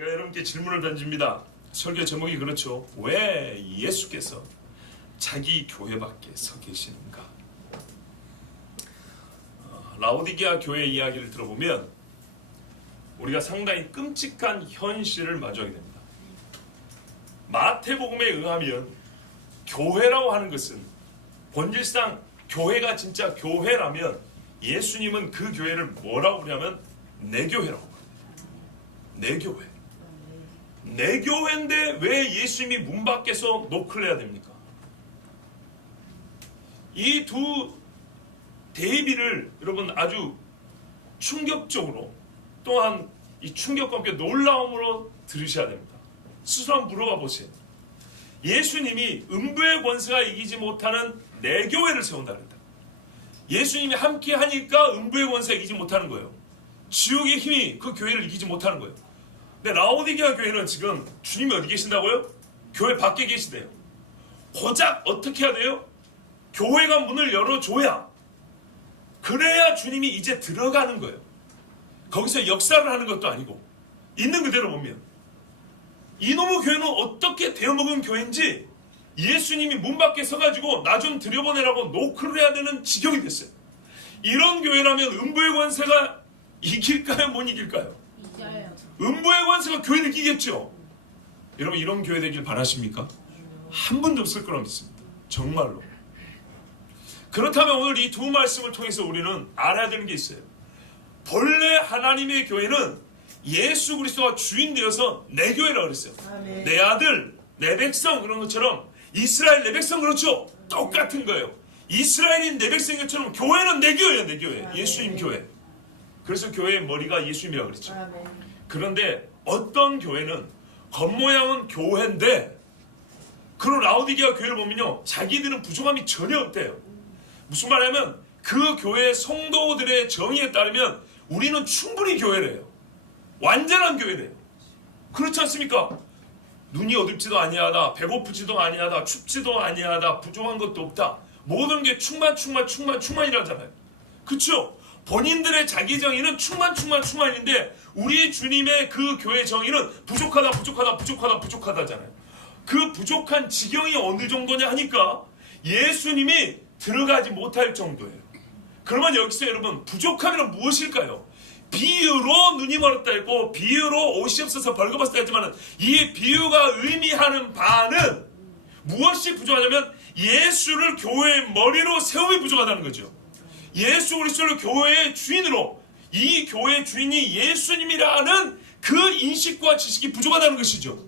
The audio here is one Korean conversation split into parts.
제가 여러분께 질문을 던집니다. 설교 제목이 그렇죠. 왜 예수께서 자기 교회 밖에 서 계시는가? 라오디게아 교회 이야기를 들어보면 우리가 상당히 끔찍한 현실을 마주하게 됩니다. 마태복음에 의하면 교회라고 하는 것은 본질상 교회가 진짜 교회라면 예수님은 그 교회를 뭐라고 부르냐면 내 교회라고 합니다. 내 교회. 내 교회인데 왜 예수님이 문 밖에서 노크를 해야 됩니까? 이 두 대비를 여러분 아주 충격적으로 또한 이 충격과 함께 놀라움으로 들으셔야 됩니다. 스스로 한번 물어봐 보세요. 예수님이 음부의 권세가 이기지 못하는 내 교회를 세운다 그랬다. 예수님이 함께 하니까 음부의 권세가 이기지 못하는 거예요. 지옥의 힘이 그 교회를 이기지 못하는 거예요. 근데 라오디게아 교회는 지금 주님이 어디 계신다고요? 교회 밖에 계시대요. 고작 어떻게 해야 돼요? 교회가 문을 열어줘야, 그래야 주님이 이제 들어가는 거예요. 거기서 역사를 하는 것도 아니고 있는 그대로 보면 이놈의 교회는 어떻게 되어먹은 교회인지 예수님이 문 밖에 서가지고 나 좀 들여보내라고 노크를 해야 되는 지경이 됐어요. 이런 교회라면 음부의 권세가 이길까요? 못 이길까요? 이겨요. 음부의 권세가 교회를 이기겠죠. 여러분 이런 교회 되길 바라십니까? 한 분도 없을 거라 믿습니다. 정말로. 그렇다면 오늘 이 두 말씀을 통해서 우리는 알아야 되는 게 있어요. 본래 하나님의 교회는 예수 그리스도가 주인 되어서 내 교회라고 그랬어요. 아멘. 내 아들, 내 백성 그런 것처럼 이스라엘 내 백성 그렇죠? 똑같은 거예요. 이스라엘인 내 백성인 것처럼 교회는 내 교회예요. 내 교회. 아멘. 예수님 교회. 그래서 교회의 머리가 예수님이라고 그랬죠. 아멘. 그런데 어떤 교회는 겉모양은 교회인데 그런 라오디게아 교회를 보면요, 자기들은 부족함이 전혀 없대요. 무슨 말이냐면 그 교회 성도들의 정의에 따르면 우리는 충분히 교회래요. 완전한 교회래요. 그렇지 않습니까? 눈이 어둡지도 아니하다, 배고프지도 아니하다, 춥지도 아니하다, 부족한 것도 없다. 모든 게 충만이라잖아요. 그렇죠? 본인들의 자기 정의는 충만인데 우리 주님의 그 교회 정의는 부족하다잖아요. 그 부족한 지경이 어느 정도냐 하니까 예수님이 들어가지 못할 정도예요. 그러면 여기서 여러분 부족함이란 무엇일까요? 비유로 눈이 멀었다 했고 비유로 옷이 없어서 벌거벗었다 했지만 이 비유가 의미하는 바는 무엇이 부족하냐면 예수를 교회의 머리로 세움이 부족하다는 거죠. 예수 그리스도를 교회의 주인으로, 이 교회의 주인이 예수님이라는 그 인식과 지식이 부족하다는 것이죠.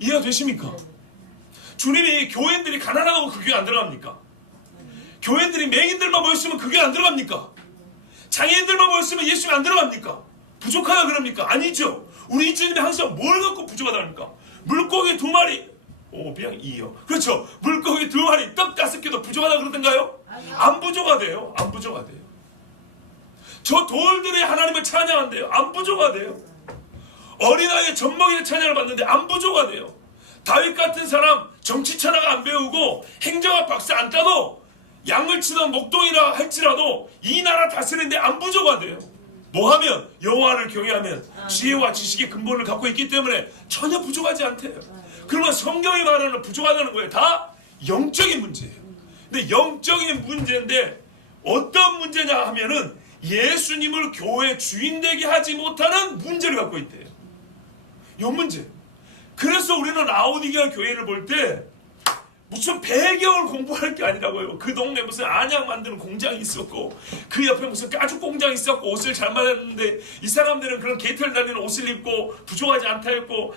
이해가 되십니까? 주님이 교인들이 가난하다고 그 교회 안 들어갑니까? 교인들이 맹인들만 모였으면 그 교회 안 들어갑니까? 장애인들만 모였으면 예수님 안 들어갑니까? 부족하다 그럽니까? 아니죠. 우리 주님이 항상 뭘 갖고 부족하다니까? 물고기 2마리, 그냥 2요. 그렇죠. 물고기 2마리, 떡 5개도 부족하다 그러던가요? 안 부족하대요. 안 부족하대요. 저 돌들이 하나님을 찬양한대요. 안 부족하대요. 어린아이의 젖먹이의 찬양을 받는데 안 부족하대요. 다윗 같은 사람 정치 철학 안 배우고 행정학 박사 안 따도 양을 치던 목동이라 할지라도 이 나라 다스리는데 안 부족하대요. 뭐하면? 여호와를 경외하면 지혜와 지식의 근본을 갖고 있기 때문에 전혀 부족하지 않대요. 그러면 성경이 말하는 부족하다는 거예요. 다 영적인 문제예요. 근데 영적인 문제인데 어떤 문제냐 하면은 예수님을 교회 주인 되게 하지 못하는 문제를 갖고 있대요. 이 문제. 그래서 우리는 라오디게아 교회를 볼 때 무슨 배경을 공부할 게 아니라고요. 그 동네 무슨 안약 만드는 공장이 있었고 그 옆에 무슨 가죽 공장이 있었고 옷을 잘 만드는데 이 사람들은 그런 게이트를 달리는 옷을 입고 부족하지 않다 했고,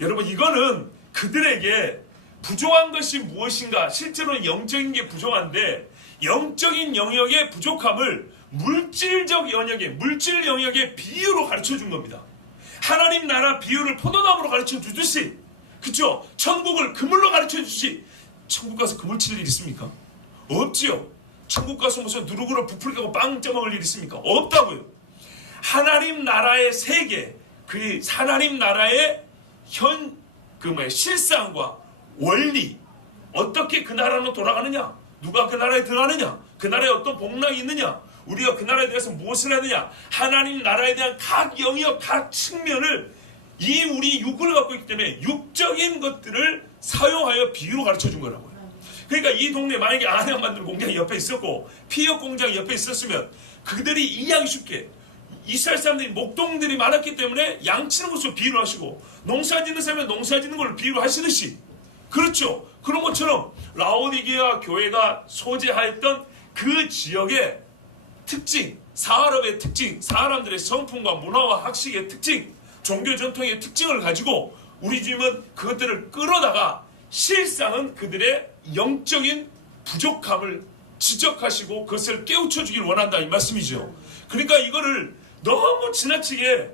여러분 이거는 그들에게 부족한 것이 무엇인가, 실제로는 영적인 게 부족한데 영적인 영역의 부족함을 물질 영역의 비유로 가르쳐 준 겁니다. 하나님 나라 비유를 포도나무로 가르쳐 주듯이, 그쵸? 천국을 그물로 가르쳐 주듯이. 천국 가서 그물 칠 일 있습니까? 없지요. 천국 가서 무슨 누룩으로 부풀리고 빵 쪄먹을 일 있습니까? 없다고요. 하나님 나라의 세계, 그 하나님 나라의 실상과 원리, 어떻게 그 나라는 돌아가느냐, 누가 그 나라에 들어가느냐, 그 나라에 어떤 복락이 있느냐, 우리가 그 나라에 대해서 무엇을 해야 되냐, 하나님 나라에 대한 각 영역, 각 측면을 이 우리 육을 갖고 있기 때문에 육적인 것들을 사용하여 비유로 가르쳐 준 거라고요. 그러니까 이 동네에 만약에 안약 만드는 공장이 옆에 있었고 피혁 공장이 옆에 있었으면 그들이 이해하기 쉽게 이스라엘 사람들이 목동들이 많았기 때문에 양치는 것을 비유로 하시고 농사 짓는 사람은 농사 짓는 걸 비유로 하시듯이, 그렇죠. 그런 것처럼 라오디게아 교회가 소재하였던 그 지역의 특징, 사하랍의 특징, 사람들의 성품과 문화와 학식의 특징, 종교 전통의 특징을 가지고 우리 주님은 그것들을 끌어다가 실상은 그들의 영적인 부족함을 지적하시고 그것을 깨우쳐 주길 원한다 이 말씀이죠. 그러니까 이거를 너무 지나치게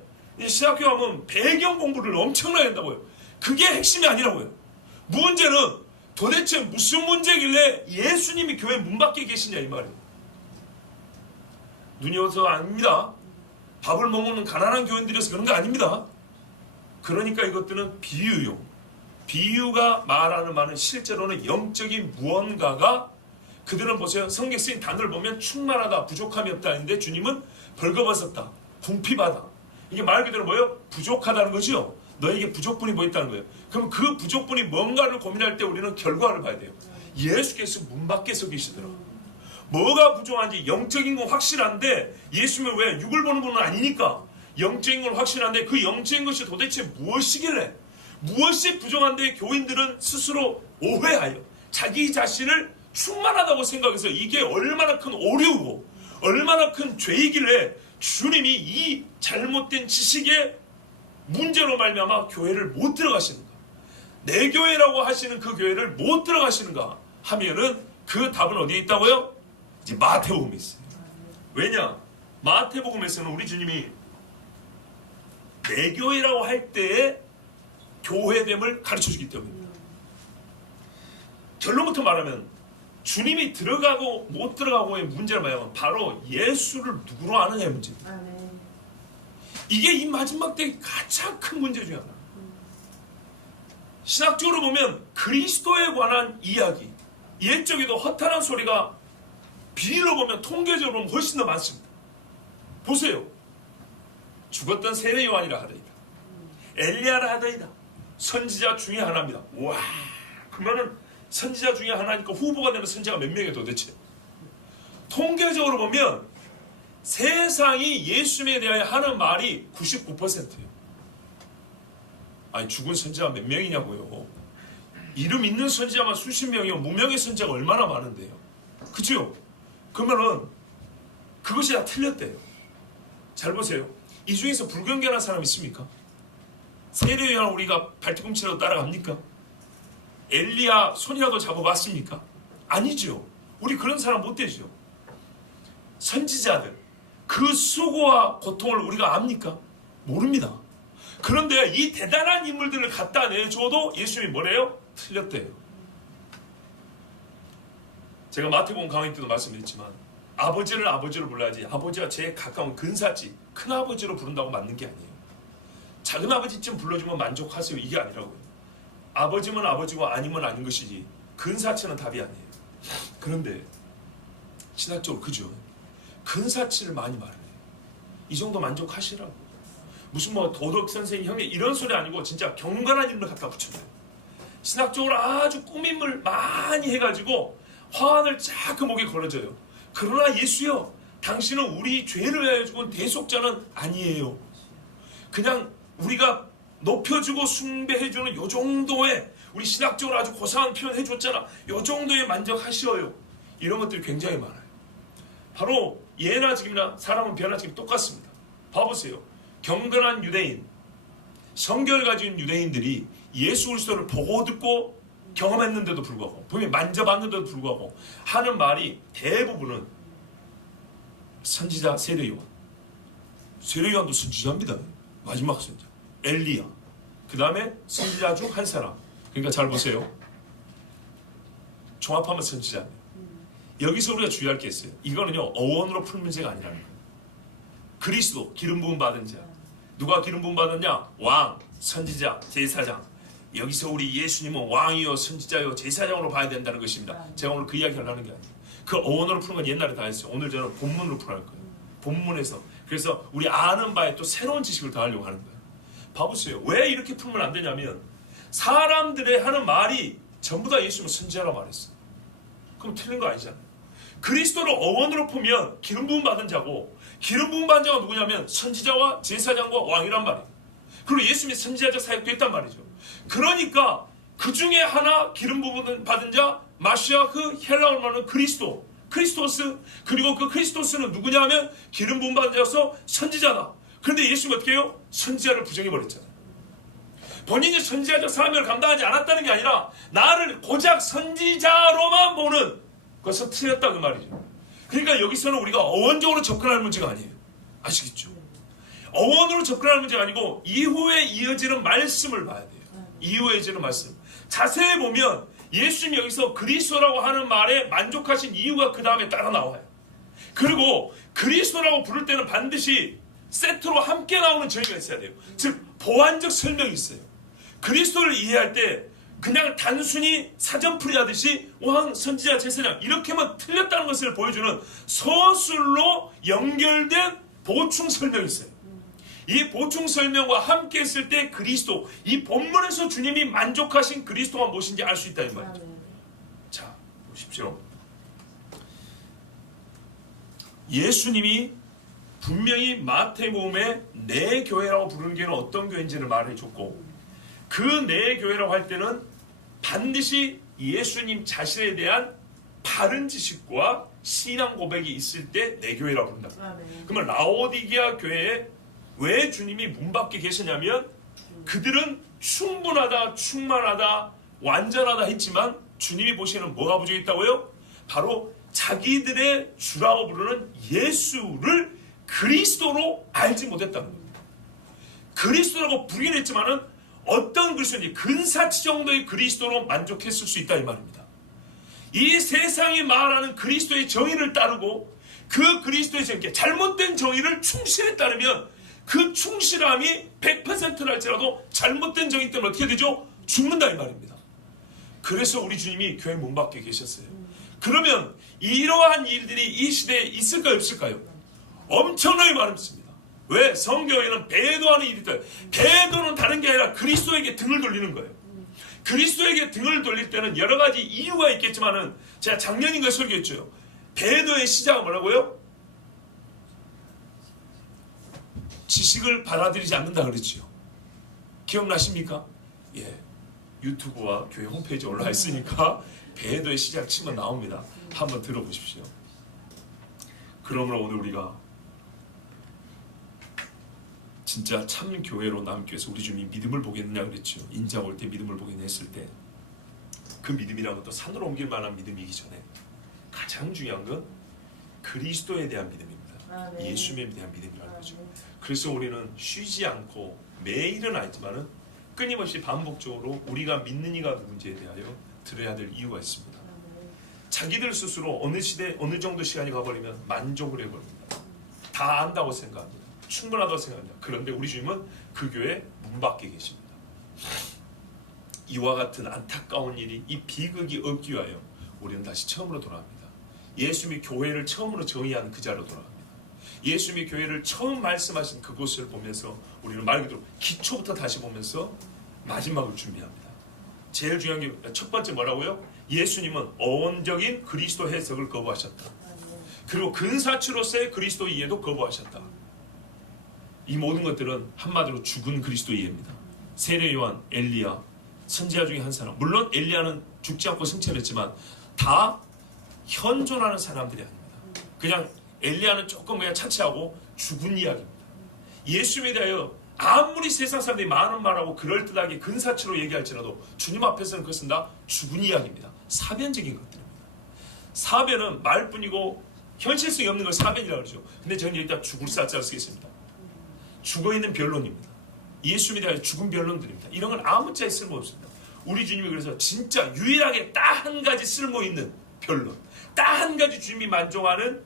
신학교 하면 배경 공부를 엄청나게 한다고요. 그게 핵심이 아니라고요. 문제는 도대체 무슨 문제길래 예수님이 교회 문 밖에 계시냐 이 말이에요. 눈이 어서 아닙니다. 밥을 못 먹는 가난한 교인들이어서 그런 거 아닙니다. 그러니까 이것들은 비유용. 비유가 말하는 말은 실제로는 영적인 무언가가, 그들은 보세요. 성경 쓰인 단어를 보면 충만하다, 부족함이 없다 하는데 주님은 벌거벗었다, 궁핍하다. 이게 말 그대로 뭐예요? 부족하다는 거죠. 너에게 부족분이 뭐 있다는 거예요. 그럼 그 부족분이 뭔가를 고민할 때 우리는 결과를 봐야 돼요. 예수께서 문 밖에 서 계시더라고요. 뭐가 부족한지 영적인 건 확실한데 예수님은 왜 육을 보는 분은 아니니까 영적인 건 확실한데 그 영적인 것이 도대체 무엇이길래, 무엇이 부족한데 교인들은 스스로 오해하여 자기 자신을 충만하다고 생각해서 이게 얼마나 큰 오류고 얼마나 큰 죄이길래 주님이 이 잘못된 지식의 문제로 말미암아 교회를 못 들어가시는가, 내 교회라고 하시는 그 교회를 못 들어가시는가 하면은 그 답은 어디에 있다고요? 이제 마태복음에 있어요. 왜냐? 마태복음에서는 우리 주님이 내 교회라고 할 때의 교회됨을 가르쳐주기 때문입니다. 결론부터 말하면 주님이 들어가고 못 들어가고의 문제를 말하면 바로 예수를 누구로 아느냐의 문제입니다. 이게 이 마지막 때의 가장 큰 문제 중에 하나. 신학적으로 보면 그리스도에 관한 이야기, 옛적에도 허탄한 소리가 비율로 보면 통계적으로 보면 훨씬 더 많습니다. 보세요. 죽었던 세례 요한이라 하더이다, 엘리야라 하더이다, 선지자 중에 하나입니다. 와, 그러면은 선지자 중에 하나니까 후보가 되는 선지자가 몇 명이에요 도대체? 통계적으로 보면 세상이 예수님에 대하여 하는 말이 99%예요. 아니 죽은 선지자가 몇 명이냐고요. 이름 있는 선지자만 수십 명이요, 무명의 선지자가 얼마나 많은데요. 그죠? 그러면은 그것이 다 틀렸대요. 잘 보세요. 이 중에서 불경건한 사람 있습니까? 세례 요한 우리가 발뒤꿈치라도 따라갑니까? 엘리야 손이라도 잡아봤습니까? 아니죠. 우리 그런 사람 못 되죠. 선지자들 그 수고와 고통을 우리가 압니까? 모릅니다. 그런데 이 대단한 인물들을 갖다 내줘도 예수님이 뭐래요? 틀렸대요. 제가 마태복음 강의 때도 말씀드렸지만 아버지를 아버지로 불러야지 아버지가 제일 가까운 근사지 큰아버지로 부른다고 맞는 게 아니에요. 작은아버지쯤 불러주면 만족하세요, 이게 아니라고요. 아버지면 아버지고 아니면 아닌 것이지 근사치는 답이 아니에요. 그런데 신학적으로 그죠? 근사치를 많이 말해요. 이 정도 만족하시라고. 무슨 뭐 도덕 선생님 형님 이런 소리 아니고 진짜 경건한 인물을 갖다 붙여요. 신학적으로 아주 꾸밈을 많이 해가지고 화환을 쫙 그 목에 걸어줘요. 그러나 예수여, 당신은 우리 죄를 위하여 죽은 대속자는 아니에요. 그냥 우리가 높여주고 숭배해주는 요 정도의, 우리 신학적으로 아주 고상한 표현 해줬잖아, 요 정도에 만족하시어요. 이런 것들이 굉장히 많아요. 바로 예나 지금이나 사람은 변화 지금 똑같습니다. 봐보세요. 경건한 유대인, 성결 가진 유대인들이 예수 그리스도를 보고 듣고 경험했는데도 불구하고, 분명히 만져봤는데도 불구하고 하는 말이 대부분은 선지자 세례 요한, 세례 요한도 선지자입니다. 마지막 선지자 엘리야, 그 다음에 선지자 중 한 사람. 그러니까 잘 보세요. 종합하면 선지자입니다. 여기서 우리가 주의할 게 있어요. 이거는요 어원으로 풀 문제가 아니라는 거예요. 그리스도 기름 부음 받은 자, 누가 기름 부음 받았냐? 왕, 선지자, 제사장. 여기서 우리 예수님은 왕이요 선지자요 제사장으로 봐야 된다는 것입니다. 제가 오늘 그 이야기 하려는 게 아니에요. 그 어원으로 푸는 건 옛날에 다 했어요. 오늘 저는 본문으로 풀어할 거예요. 본문에서. 그래서 우리 아는 바에 또 새로운 지식을 더하려고 하는 거예요. 봐보세요. 왜 이렇게 풀면 안 되냐면 사람들의 하는 말이 전부 다 예수님을 선지자라 말했어요. 그럼 틀린 거 아니잖아요. 그리스도를 어원으로 풀면 기름 부음 받은 자고, 기름 부음 받은 자가 누구냐면 선지자와 제사장과 왕이란 말이에요. 그리고 예수님이 선지자적 사역도 했단 말이죠. 그러니까 그 중에 하나 기름 부음 받은 자, 마시아, 그 헬라어로 말하는 그리스도, 크리스토스, 그리고 그 크리스토스는 누구냐 하면 기름 부음 받은 자여서 선지자다. 그런데 예수님은 어떻게 해요? 선지자를 부정해버렸잖아요. 본인이 선지자적 사명을 감당하지 않았다는 게 아니라 나를 고작 선지자로만 보는 것은 틀렸다 그 말이죠. 그러니까 여기서는 우리가 어원적으로 접근할 문제가 아니에요. 아시겠죠? 어원으로 접근할 문제가 아니고 이후에 이어지는 말씀을 봐야 돼요. 이후에 이어지는 말씀. 자세히 보면 예수님이 여기서 그리스도라고 하는 말에 만족하신 이유가 그 다음에 따라 나와요. 그리고 그리스도라고 부를 때는 반드시 세트로 함께 나오는 정의가 있어야 돼요. 즉 보완적 설명이 있어요. 그리스도를 이해할 때 그냥 단순히 사전풀이 하듯이 왕, 선지자, 제사장 이렇게만 틀렸다는 것을 보여주는 서술로 연결된 보충 설명이 있어요. 이 보충 설명과 함께 했을 때 그리스도, 이 본문에서 주님이 만족하신 그리스도가 무엇인지 알 수 있다 이 말이죠. 자, 보십시오. 예수님이 분명히 마태복음에 내 교회라고 부르는 교회는 어떤 교회인지를 말해줬고, 그 내 교회라고 할 때는 반드시 예수님 자신에 대한 바른 지식과 신앙 고백이 있을 때 내 교회라고 부른다. 그러면 라오디게아 교회에 왜 주님이 문 밖에 계시냐면 그들은 충분하다, 충만하다, 완전하다 했지만 주님이 보시는 뭐가 부족했다고요? 바로 자기들의 주라고 부르는 예수를 그리스도로 알지 못했다는 겁니다. 그리스도라고 부르긴 했지만은 어떤 그리스도인지 근사치 정도의 그리스도로 만족했을 수 있다 이 말입니다. 이 세상이 말하는 그리스도의 정의를 따르고 그 그리스도의 정의, 잘못된 정의를 충실히 따르면 그 충실함이 100%랄지라도 잘못된 정의 때문에 어떻게 되죠? 죽는다 이 말입니다. 그래서 우리 주님이 교회 문 밖에 계셨어요. 그러면 이러한 일들이 이 시대에 있을까요 없을까요? 엄청나게 많습니다. 왜? 성경에는 배도하는 일이 있다. 배도는 다른 게 아니라 그리스도에게 등을 돌리는 거예요. 그리스도에게 등을 돌릴 때는 여러 가지 이유가 있겠지만은 제가 작년인가 설교했죠. 배도의 시작은 뭐라고요? 지식을 받아들이지 않는다 그랬지요. 기억나십니까? 예, 유튜브와 교회 홈페이지에 올라와 있으니까 배도의 시작 치면 나옵니다. 한번 들어보십시오. 그러므로 오늘 우리가 진짜 참 교회로 남기 위해서 우리 주님이 믿음을 보겠느냐 그랬죠. 인자가 올 때 믿음을 보겠느냐 했을 때 그 믿음이라는 것도 산으로 옮길 만한 믿음이기 전에 가장 중요한 건 그리스도에 대한 믿음입니다. 예수님에 대한 믿음이라는 거죠. 그래서 우리는 쉬지 않고 매일은 아니지만은 끊임없이 반복적으로 우리가 믿는 이가 누군지에 대하여 들어야 될 이유가 있습니다. 자기들 스스로 어느 시대 어느 정도 시간이 가버리면 만족을 해버립니다. 다 안다고 생각합니다. 충분하다고 생각합니다. 그런데 우리 주님은 그 교회 문 밖에 계십니다. 이와 같은 안타까운 일이, 이 비극이 없기 위하여 우리는 다시 처음으로 돌아갑니다. 예수님이 교회를 처음으로 정의한 그 자리로 돌아갑니다. 예수님이 교회를 처음 말씀하신 그곳을 보면서 우리는 말 그대로 기초부터 다시 보면서 마지막을 준비합니다. 제일 중요한 게 첫 번째 뭐라고요? 예수님은 어원적인 그리스도 해석을 거부하셨다. 그리고 근사치로서의 그리스도 이해도 거부하셨다. 이 모든 것들은 한마디로 죽은 그리스도 이해입니다. 세례 요한, 엘리야, 선지자 중에 한 사람. 물론 엘리야는 죽지 않고 승천했지만 다 현존하는 사람들이 아닙니다. 그냥 엘리야는 조금 그냥 차치하고 죽은 이야기입니다. 예수님에 대하여 아무리 세상 사람들이 많은 말하고 그럴듯하게 근사치로 얘기할지라도 주님 앞에서는 그것은 다 죽은 이야기입니다. 사변적인 것들입니다. 사변은 말뿐이고 현실성이 없는 걸 사변이라고 그러죠. 근데 저는 여기다 죽을 사자를 쓰겠습니다. 죽어있는 변론입니다. 예수님에 대하여 죽은 변론들입니다. 이런 건 아무 짝에 쓸모없습니다. 우리 주님이 그래서 진짜 유일하게 딱 한 가지 쓸모있는 변론, 딱 한 가지 주님이 만족하는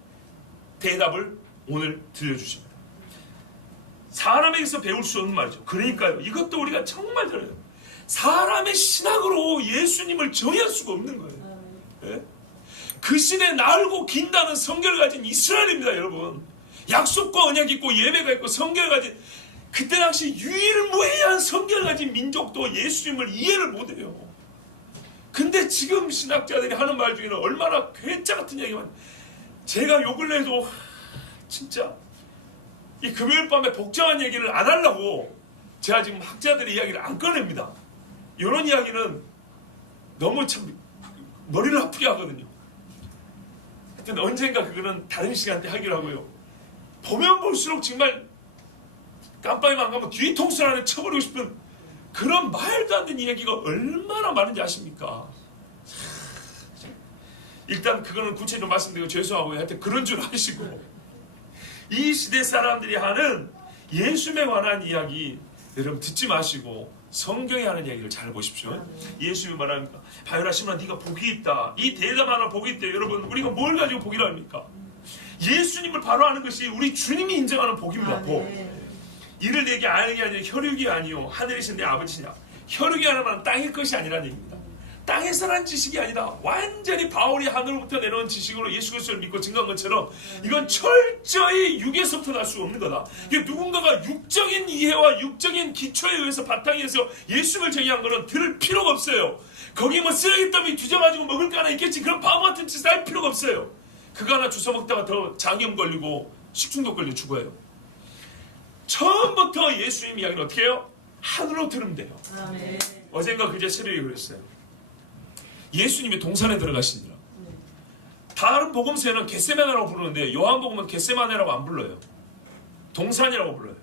대답을 오늘 들려주십니다. 사람에게서 배울 수 없는 말이죠. 그러니까요, 이것도 우리가 정말 들어요. 사람의 신학으로 예수님을 정의할 수가 없는 거예요. 네? 그 시대에 날고 긴다는 성결을 가진 이스라엘입니다, 여러분. 약속과 언약이 있고 예배가 있고 성결을 가진 그때 당시 유일무이한 성경을 가진 민족도 예수님을 이해를 못해요. 근데 지금 신학자들이 하는 말 중에는 얼마나 괴짜 같은 얘기만. 제가 요 근래에도 진짜 이 금요일 밤에 복잡한 얘기를 안 하려고 제가 지금 학자들의 이야기를 안 꺼냅니다. 이런 이야기는 너무 참 머리를 아프게 하거든요. 하여튼 언젠가 그거는 다른 시간대 하기로 하고요. 보면 볼수록 정말 깜빡이만 안 가면 뒤통수 안에 쳐버리고 싶은 그런 말도 안 되는 이야기가 얼마나 많은지 아십니까? 일단 그거는 구체적으로 말씀드리고 죄송하고요. 하여튼 그런 줄 아시고 이 시대 사람들이 하는 예수님에 관한 이야기 여러분 듣지 마시고 성경에 하는 이야기를 잘 보십시오. 예수님이 말합니까? 바요라 시몬아 네가 복이 있다. 이 대답 하나 복이 있대. 여러분 우리가 뭘 가지고 복이라 합니까? 예수님을 바로 아는 것이 우리 주님이 인정하는 복입니다. 복. 이를 내게 아는 게 아니라 혈육이 아니요 하늘이신 내 아버지냐. 혈육이 하나만 땅의 것이 아니라는 얘기입니다. 땅에서 난 지식이 아니라 완전히 바울이 하늘로부터 내려온 지식으로 예수 그리스도를 믿고 증거한 것처럼 이건 철저히 육에서부터 날 수 없는 거다. 이게 누군가가 육적인 이해와 육적인 기초에 의해서 바탕에서 예수를 정의한 거는 들을 필요가 없어요. 거기 뭐 쓰레기 더미 뒤져가지고 먹을 거 하나 있겠지. 그런 바보 같은 짓을 할 필요가 없어요. 그거 하나 주워 먹다가 더 장염 걸리고 식중독 걸리고 죽어요. 처음부터 예수님 이야기는 어떻게 해요? 하늘로 들으면 돼요. 어젠가 그제 새벽에 그랬어요. 예수님이 동산에 들어가시니라. 다른 복음서에는 겟세마네라고 부르는데 요한복음은 겟세마네라고 안 불러요. 동산이라고 불러요.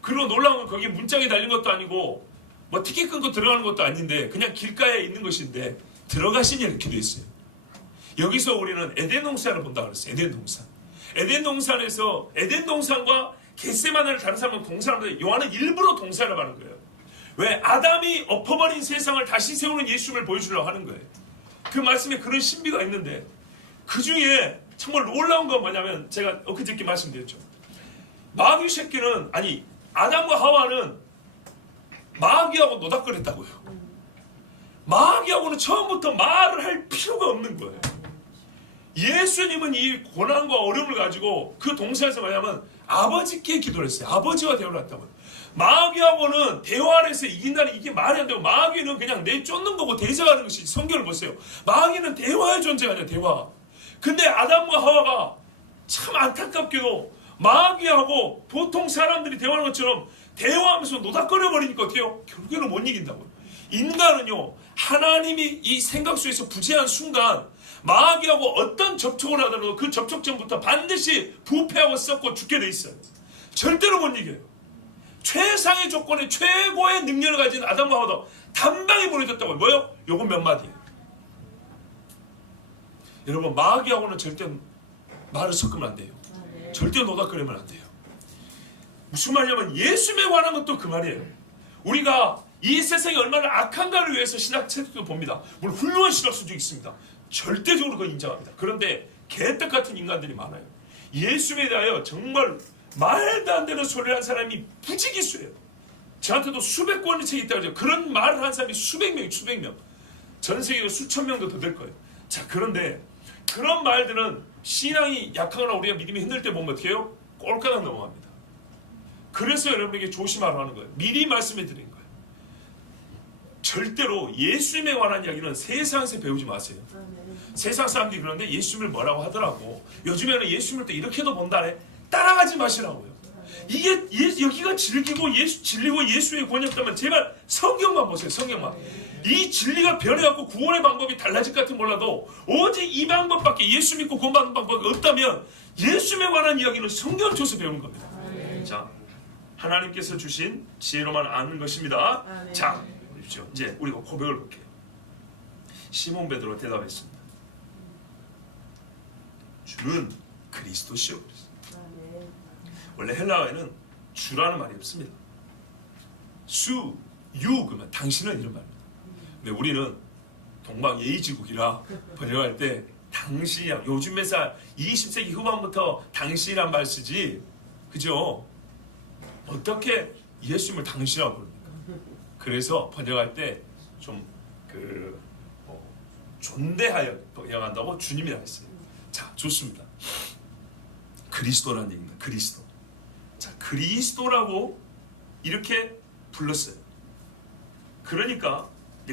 그리고 놀라운 건 거기 문짝이 달린 것도 아니고 뭐 티켓 끊고 들어가는 것도 아닌데 그냥 길가에 있는 것인데 들어가시니 이렇게 돼 있어요. 여기서 우리는 에덴 동산을 본다 그랬어요. 에덴 동산. 에덴 동산에서 에덴 동산과 겟세마네를 다른 사람은 동산하는데 요한은 일부러 동산을 하는 거예요. 왜? 아담이 엎어버린 세상을 다시 세우는 예수님을 보여주려고 하는 거예요. 그 말씀에 그런 신비가 있는데 그 중에 정말 놀라운 건 뭐냐면 제가 엊그저께 말씀드렸죠. 마귀 새끼는 아니 아담과 하와는 마귀하고 노닥거렸다고요. 마귀하고는 처음부터 말을 할 필요가 없는 거예요. 예수님은 이 고난과 어려움을 가지고 그 동산에서 뭐냐면 아버지께 기도를 했어요. 아버지와 대화를 했다고요. 마귀하고는 대화를 해서 이긴다는 이게 말이 안 되고 마귀는 그냥 내쫓는 거고 대적하는 것이 성경을 보세요. 마귀는 대화의 존재가 아니라 대화. 근데 아담과 하와가 참 안타깝게도 마귀하고 보통 사람들이 대화하는 것처럼 대화하면서 노닥거려 버리니까 어떻게 해요? 결국에는 못 이긴다고요. 인간은요 하나님이 이 생각 속에서 부재한 순간 마귀하고 어떤 접촉을 하더라도 그 접촉 전부터 반드시 부패하고 썩고 죽게 돼 있어요. 절대로 못 이겨요. 최상의 조건에 최고의 능력을 가진 아담과 하와도 단방에 보내졌다고요. 뭐요? 요건 몇 마디예요. 여러분 마귀하고는 절대 말을 섞으면 안 돼요. 절대 노닥거리면 안 돼요. 무슨 말이냐면 예수님에 관한 건 또 그 말이에요. 우리가 이 세상이 얼마나 악한가를 위해서 신학책도 봅니다. 물론 훌륭한 신학수도 있습니다. 절대적으로 그걸 인정합니다. 그런데 개떡 같은 인간들이 많아요. 예수님에 대하여 정말 말도 안 되는 소리를 한 사람이 부지기수예요. 저한테도 수백 권의 책이 있다고 하죠. 그런 말을 한 사람이 수백 명. 전 세계에 수천 명도 더 될 거예요. 자, 그런데 그런 말들은 신앙이 약하거나 우리가 믿음이 힘들 때 보면 어떻게 해요? 꼴까닥 넘어갑니다. 그래서 여러분에게 조심하라고 하는 거예요. 미리 말씀해 드린 거예요. 절대로 예수님에 관한 이야기는 세상에서 배우지 마세요. 세상 사람들이 그러는데 예수님을 뭐라고 하더라고. 요즘에는 예수님을 또 이렇게도 본다네. 따라가지 마시라고요. 이게 여기가 진리고 예수의 권위였다면 제발 성경만 보세요. 성경만. 이 진리가 변해갖고 구원의 방법이 달라질 것 같은 몰라도 오직 이 방법밖에 예수 믿고 구원받는 방법이 없다면 예수에 관한 이야기는 성경을 통해서 배우는 겁니다. 자, 하나님께서 주신 지혜로만 아는 것입니다. 자, 보십시오. 이제 우리가 고백을 볼게요. 시몬 베드로 대답했습니다. 주는 그리스도시요. 원래 헬라어에는 주라는 말이 없습니다. 수, 유 그러면 당신은 이런 말입니다. 근데 우리는 동방예의지국이라 번역할 때 당신이야. 요즘에 20세기 후반부터 당신이란 말 쓰지. 그죠? 어떻게 예수님을 당신이라고 부릅니까? 그래서 번역할 때 좀 존대하여 번역한다고 주님이라고 했어요. 자, 좋습니다. 그리스도라는 얘기입니다. 그리스도. 자, 그리스도라고 이렇게 불렀어요. 그러니까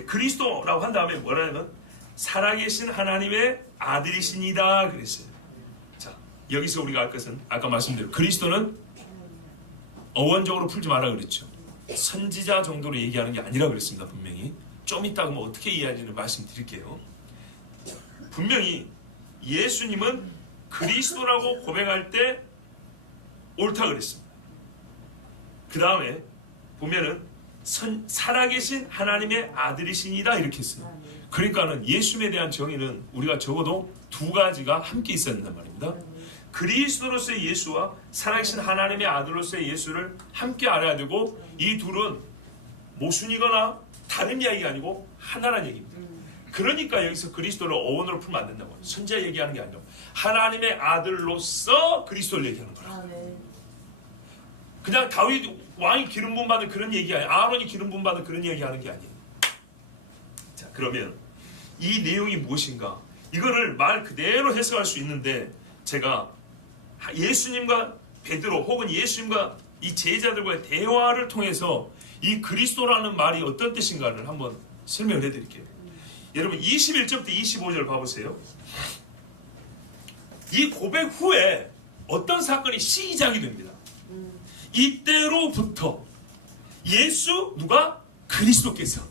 그리스도라고 한 다음에 뭐라냐면 살아계신 하나님의 아들이시니다 그랬어요. 자, 여기서 우리가 알 것은 아까 말씀드린 그리스도는 어원적으로 풀지 마라 그랬죠. 선지자 정도로 얘기하는 게 아니라 그랬습니다. 분명히 좀 이따가 뭐 어떻게 이해하는지는 말씀드릴게요. 분명히 예수님은 그리스도라고 고백할 때 옳다 그랬습니다. 그 다음에 보면은 살아계신 하나님의 아들이시니다 이렇게 했어요. 그러니까는 예수님에 대한 정의는 우리가 적어도 두 가지가 함께 있어야 된단 말입니다. 그리스도로서의 예수와 살아계신 하나님의 아들로서의 예수를 함께 알아야 되고, 이 둘은 모순이거나 다른 이야기가 아니고 하나라는 얘기입니다. 그러니까 여기서 그리스도를 어원으로 풀면 안 된다고. 선지자 얘기하는 게 아니라 하나님의 아들로서 그리스도를 얘기하는 거라. 그냥 다윗 왕이 기름 부음 받은 그런 얘기 아니에요. 아론이 기름 부음 받은 그런 얘기 하는 게 아니에요. 자, 그러면 이 내용이 무엇인가? 이거를 말 그대로 해석할 수 있는데, 제가 예수님과 베드로 혹은 예수님과 이 제자들과의 대화를 통해서 이 그리스도라는 말이 어떤 뜻인가를 한번 설명을 해드릴게요. 여러분 21절부터 25절 봐보세요. 이 고백 후에 어떤 사건이 시작이 됩니다. 이때로부터 누가? 그리스도께서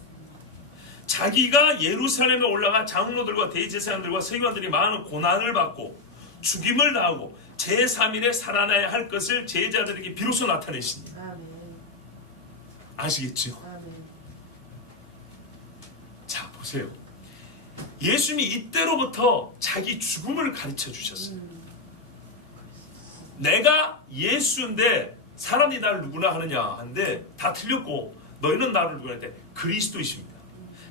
자기가 예루살렘에 올라가 장로들과 대제사장들과 서기관들이 많은 고난을 받고 죽임을 당하고 제3일에 살아나야 할 것을 제자들에게 비로소 나타내시니. 아시겠죠? 자, 보세요. 예수님이 이때로부터 자기 죽음을 가르쳐 주셨어요. 내가 예수인데 사람이 나를 누구나 하느냐 하는데 다 틀렸고, 너희는 나를 누구나 하는데 그리스도이십니다,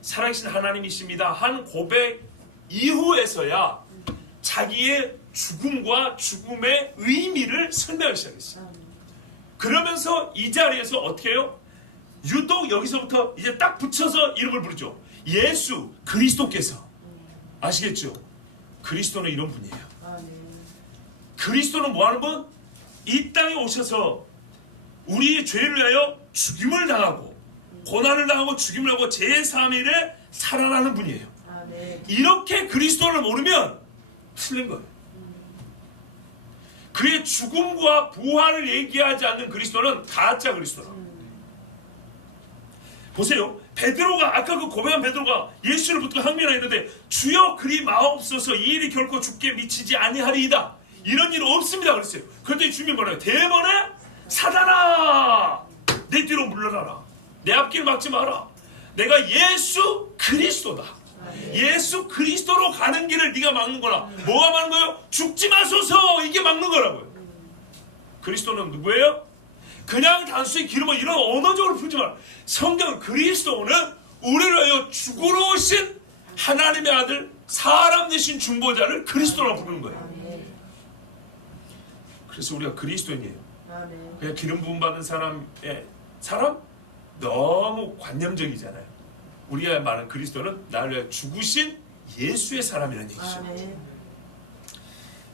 살아계신 하나님이십니다 한 고백 이후에서야 자기의 죽음과 죽음의 의미를 설명하기 시작했어요. 그러면서 이 자리에서 어떻게 해요? 유독 여기서부터 이제 딱 붙여서 이름을 부르죠. 예수 그리스도께서. 아시겠죠? 그리스도는 이런 분이에요. 그리스도는 뭐하는 분? 이 땅에 오셔서 우리의 죄를 위하여 죽임을 당하고 고난을 당하고 죽임을 하고 제3일에 살아나는 분이에요. 이렇게 그리스도를 모르면 틀린 거예요. 그의 죽음과 부활을 얘기하지 않는 그리스도는 가짜 그리스도라. 보세요. 베드로가 아까 그 고백한 베드로가 예수를 붙들고 항변했는데, 주여 그리 마옵소서, 이 일이 결코 죽게 미치지 아니하리이다. 이런 일 없습니다 그랬어요. 그런데 주님이 뭐라요? 대번에 사단아 내 뒤로 물러나라. 내 앞길 막지 마라. 내가 예수 그리스도다. 예수 그리스도로 가는 길을 네가 막는 거라. 뭐가 막는 거예요? 죽지 마소서, 이게 막는 거라고요. 그리스도는 누구예요? 그냥 단순히 기름을 이런 언어적으로 풀지 마라. 성경 그리스도는 우리를 위하여 죽으러 오신 하나님의 아들, 사람 되신 중보자를 그리스도라고 부르는 거예요. 그래서 우리가 그리스도인이에요. 그냥 기름 부음 받은 사람 너무 관념적이잖아요. 우리가 말하는 그리스도는 나를 위해 죽으신 예수의 사람이라는 얘기죠.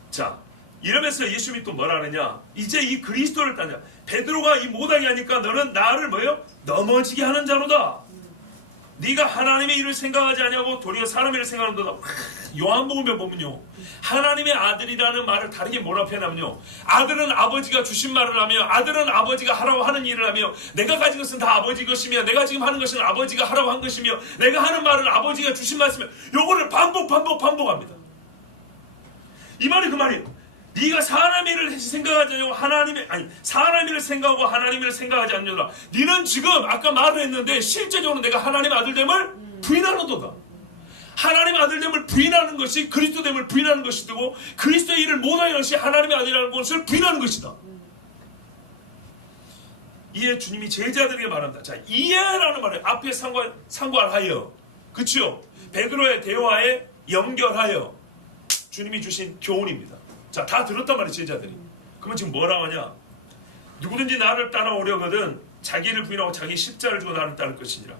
자, 이러면서 예수님이 또 뭐라 하느냐? 이제 이 그리스도를 따냐? 베드로가 이 못하게 하니까 너는 나를 뭐예요? 넘어지게 하는 자로다. 네가 하나님의 일을 생각하지 아니하고 도리어 사람의 일을 생각하는도다. 요한복음에 보면요, 하나님의 아들이라는 말을 다르게 뭐라 표현하면요, 아들은 아버지가 주신 말을 하며, 아들은 아버지가 하라고 하는 일을 하며, 내가 가진 것은 다 아버지 것이며, 내가 지금 하는 것은 아버지가 하라고 한 것이며, 내가 하는 말은 아버지가 주신 말씀이며, 요거를 반복합니다. 이 말이 그 말이에요. 네가 사람의 일을 생각하지 않냐고 사람의 일을 생각하고 하나님의 일을 생각하지 않느라. 네는 지금 아까 말을 했는데 실제적으로 내가 하나님의 아들됨을 부인하는도다. 하나님의 아들됨을 부인하는 것이 그리스도됨을 부인하는 것이고, 그리스도의 일을 못하는 것이 하나님의 아들이라는 것을 부인하는 것이다. 이에 주님이 제자들에게 말한다. 자, 이해라는 말을 앞에 상관하여, 그렇죠? 베드로의 대화에 연결하여 주님이 주신 교훈입니다. 자, 다 들었단 말이에요, 제자들이. 그러면 지금 뭐라고 하냐? 누구든지 나를 따라오려거든 자기를 부인하고 자기 십자가를 주고 나를 따를 것이니라.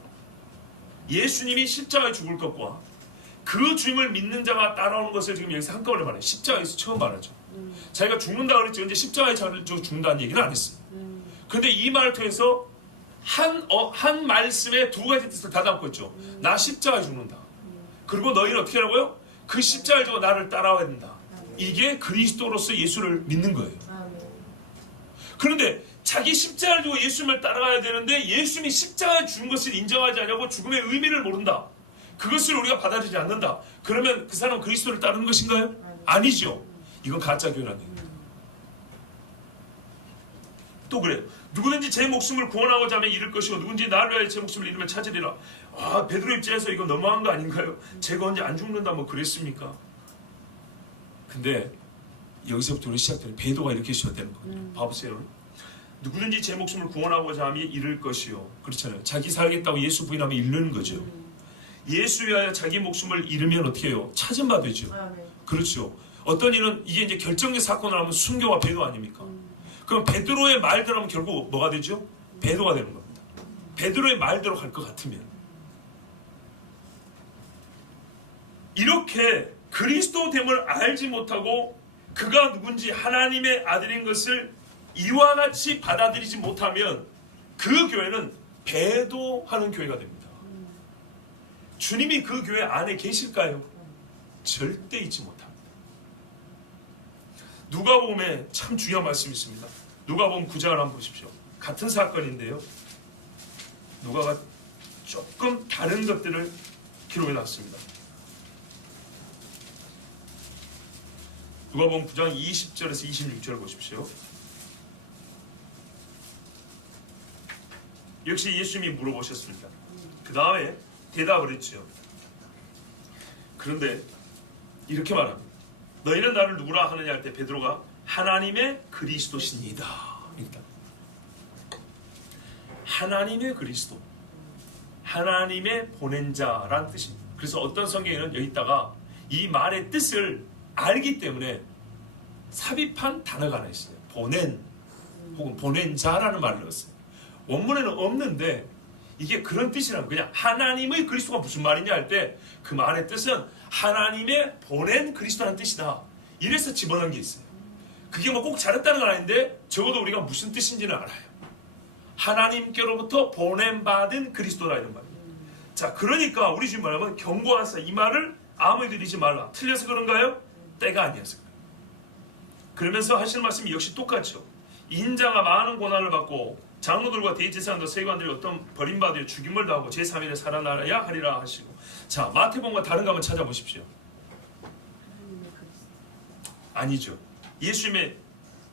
예수님이 십자가에 죽을 것과 그 주님을 믿는 자가 따라오는 것을 지금 여기서 한꺼번에 말해요. 십자가에서 처음 말하죠. 자기가 죽는다 그랬지, 근데 십자가에 죽는다는 얘기는 안 했어요. 근데 이 말을 통해서 한 말씀에 두 가지 뜻을 다 담고 있죠. 나 십자가에 죽는다. 그리고 너희는 어떻게 하라고요? 그 십자가를 지고 나를 따라와야 된다. 이게 그리스도로서 예수를 믿는 거예요. 그런데 자기 십자가를 지고 예수님을 따라가야 되는데 예수님이 십자가에 죽은 것을 인정하지 않냐고 죽음의 의미를 모른다. 그것을 우리가 받아들이지 않는다. 그러면 그 사람은 그리스도를 따르는 것인가요? 아니죠. 이건 가짜 교회라는 얘기예요. 또 그래요. 누구든지 제 목숨을 구원하고자 하면 잃을 것이고 누구든지 나를 위하여 제 목숨을 잃으면 찾으리라. 베드로 입장에서 이거 너무한 거 아닌가요? 제가 언제 안 죽는다 뭐 그랬습니까? 근데 여기서부터 시작되는 배도가 이렇게 시작되는 거거든요. 봐보세요. 누구든지 제 목숨을 구원하고자 하면 잃을 것이요. 그렇잖아요. 자기 살겠다고 예수 부인하면 잃는 거죠. 예수 위하여 자기 목숨을 잃으면 어떻게 해요? 찾은 바 되죠. 그렇죠. 어떤 이는 이게 이제 결정적 사건을 하면 순교와 배도 아닙니까? 그럼 베드로의 말대로 하면 결국 뭐가 되죠? 배도가 되는 겁니다. 베드로의 말대로 갈 것 같으면. 이렇게 그리스도됨을 알지 못하고 그가 누군지 하나님의 아들인 것을 이와 같이 받아들이지 못하면 그 교회는 배도하는 교회가 됩니다. 주님이 그 교회 안에 계실까요? 절대 있지 못합니다. 누가복음에 참 중요한 말씀이 있습니다. 누가복음 9장을 한번 보십시오. 같은 사건인데요. 누가가 조금 다른 것들을 기록해 놨습니다. 누가복음 9장 20절에서 26절을 보십시오. 역시 예수님이 물어보셨습니다. 그 다음에 대답을 했죠. 그런데 이렇게 말합니다. 너희는 나를 누구라 하느냐 할 때 베드로가 하나님의 그리스도시니이다. 그러니까 하나님의 그리스도, 하나님의 보낸 자란 뜻입니다. 그래서 어떤 성경에는 여기다가 이 말의 뜻을 알기 때문에 삽입한 단어가 하나 있어요. 보낸 혹은 보낸 자라는 말을 넣었어요. 원문에는 없는데 이게 그런 뜻이라고. 그냥 하나님의 그리스도가 무슨 말이냐 할 때 그 말의 뜻은 하나님의 보낸 그리스도라는 뜻이다. 이래서 집어넣은 게 있어요. 그게 뭐 꼭 잘했다는 건 아닌데 적어도 우리가 무슨 뜻인지는 알아요. 하나님께로부터 보냄받은 그리스도라 이런 말이에요. 자, 그러니까 우리 지금 말하면 경고하사 이 말을 아무리 들이지 말라. 틀려서 그런가요? 때가 아니어서 그래요. 그러면서 하시는 말씀이 역시 똑같죠. 인자가 많은 고난을 받고 장로들과 대제사장들 세관들이 어떤 버림받아 죽임을 당하고 제3일에 살아나야 하리라 하시고. 자, 마태복음과 다른 거 한번 찾아보십시오. 아니죠. 예수님의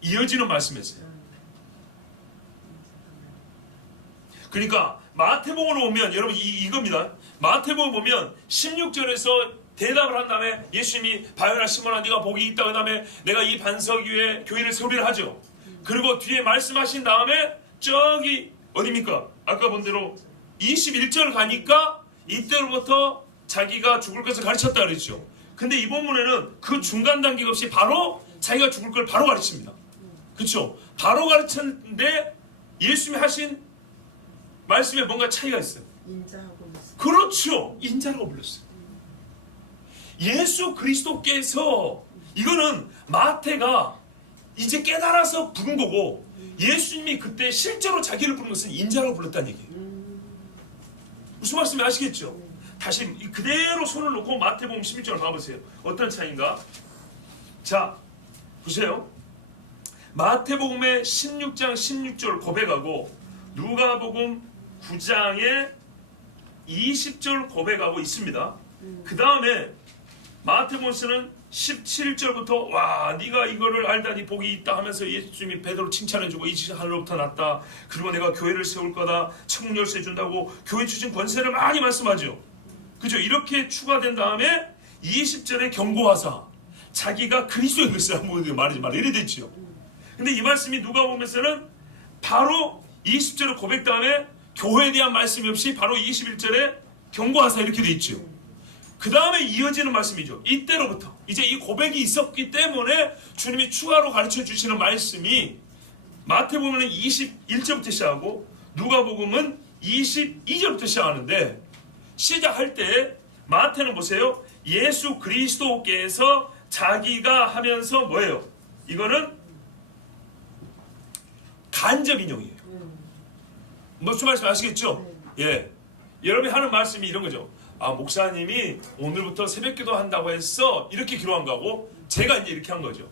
이어지는 말씀이었어요. 그러니까 마태복음을 보면 여러분 이겁니다. 마태복음 보면 16절에서 대답을 한 다음에 예수님이 바요나 시몬아 네가 복이 있다. 그 다음에 내가 이 반석 위에 교회를 세우리라 하죠. 그리고 뒤에 말씀하신 다음에 저기 어디입니까? 아까 본 대로 21절 가니까 이때로부터 자기가 죽을 것을 가르쳤다 그랬죠. 근데 이 본문에는 그 중간 단계가 없이 바로 자기가 죽을 걸 바로 가르칩니다. 그렇죠? 바로 가르쳤는데 예수님이 하신 말씀에 뭔가 차이가 있어요. 인자하고 불렀어요. 그렇죠. 인자라고 불렀어요. 예수 그리스도께서 이거는 마태가 이제 깨달아서 부른 거고 예수님이 그때 실제로 자기를 부른 것은 인자라고 불렀다는 얘기예요. 무슨 말씀인지 아시겠죠? 다시 그대로 손을 놓고 마태복음 16절을 봐보세요. 어떤 차이인가? 자, 보세요. 마태복음의 16장 16절 고백하고 누가복음 9장의 20절 고백하고 있습니다. 그 다음에 마태복음서는 17절부터 와 네가 이거를 알다니 복이 있다 하면서 예수님이 베드로 칭찬해주고 이 짓이 하늘로부터 났다. 그리고 내가 교회를 세울 거다. 천국 열쇠 준다고 교회 주신 권세를 많이 말씀하죠. 그죠? 이렇게 추가된 다음에 20절에 경고하사 자기가 그리스도의 글쎄라고 말하지 마라 이래 됐지요. 근데 이 말씀이 누가복음에서는 바로 20절의 고백 다음에 교회에 대한 말씀이 없이 바로 21절에 경고하사 이렇게 돼 있죠. 그 다음에 이어지는 말씀이죠. 이때로부터 이제 이 고백이 있었기 때문에 주님이 추가로 가르쳐 주시는 말씀이 마태복음은 21절부터 시작하고 누가복음은 22절부터 시작하는데 시작할 때 마태는 보세요. 예수 그리스도께서 자기가 하면서 뭐예요? 이거는 간접 인용이에요. 무슨 말씀 아시겠죠? 예. 여러분이 하는 말씀이 이런 거죠. 아, 목사님이 오늘부터 새벽기도 한다고 했어. 이렇게 기도한 거고 제가 이제 이렇게 한 거죠.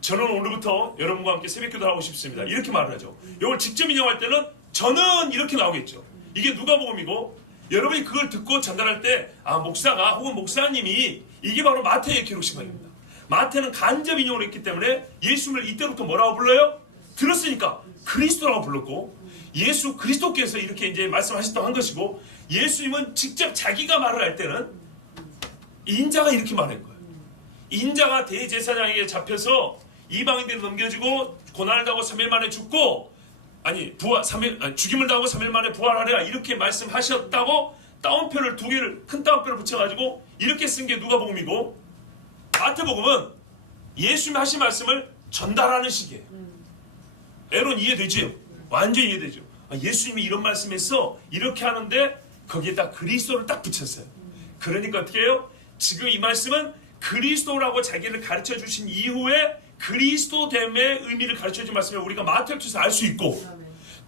저는 오늘부터 여러분과 함께 새벽기도를 하고 싶습니다. 이렇게 말을 하죠. 이걸 직접 인용할 때는 저는 이렇게 나오겠죠. 이게 누가복음이고 여러분이 그걸 듣고 전달할 때 아, 목사가 혹은 목사님이 이게 바로 마태의 기록 시간입니다. 마태는 간접 인용을 했기 때문에 예수님을 이때부터 뭐라고 불러요? 들었으니까 그리스도라고 불렀고 예수 그리스도께서 이렇게 이제 말씀하셨다고 한 것이고 예수님은 직접 자기가 말을 할 때는 인자가 이렇게 말한 거예요. 인자가 대제사장에게 잡혀서 이방인들이 넘겨지고 고난을 당하고 3일 만에 죽고 죽임을 당하고 3일 만에 부활하리라 이렇게 말씀하셨다고 따옴표를 두 개를 큰 따옴표를 붙여가지고 이렇게 쓴 게 누가복음이고 마태복음은 예수님이 하신 말씀을 전달하는 식이에요. 여러분 이해되죠? 완전히 이해되죠? 예수님이 이런 말씀에서 이렇게 하는데 거기에다 그리스도를 딱 붙였어요. 그러니까 어떻게 해요? 지금 이 말씀은 그리스도라고 자기를 가르쳐 주신 이후에 그리스도됨의 의미를 가르쳐 준 말씀을 우리가 마태를 통해서 알 수 있고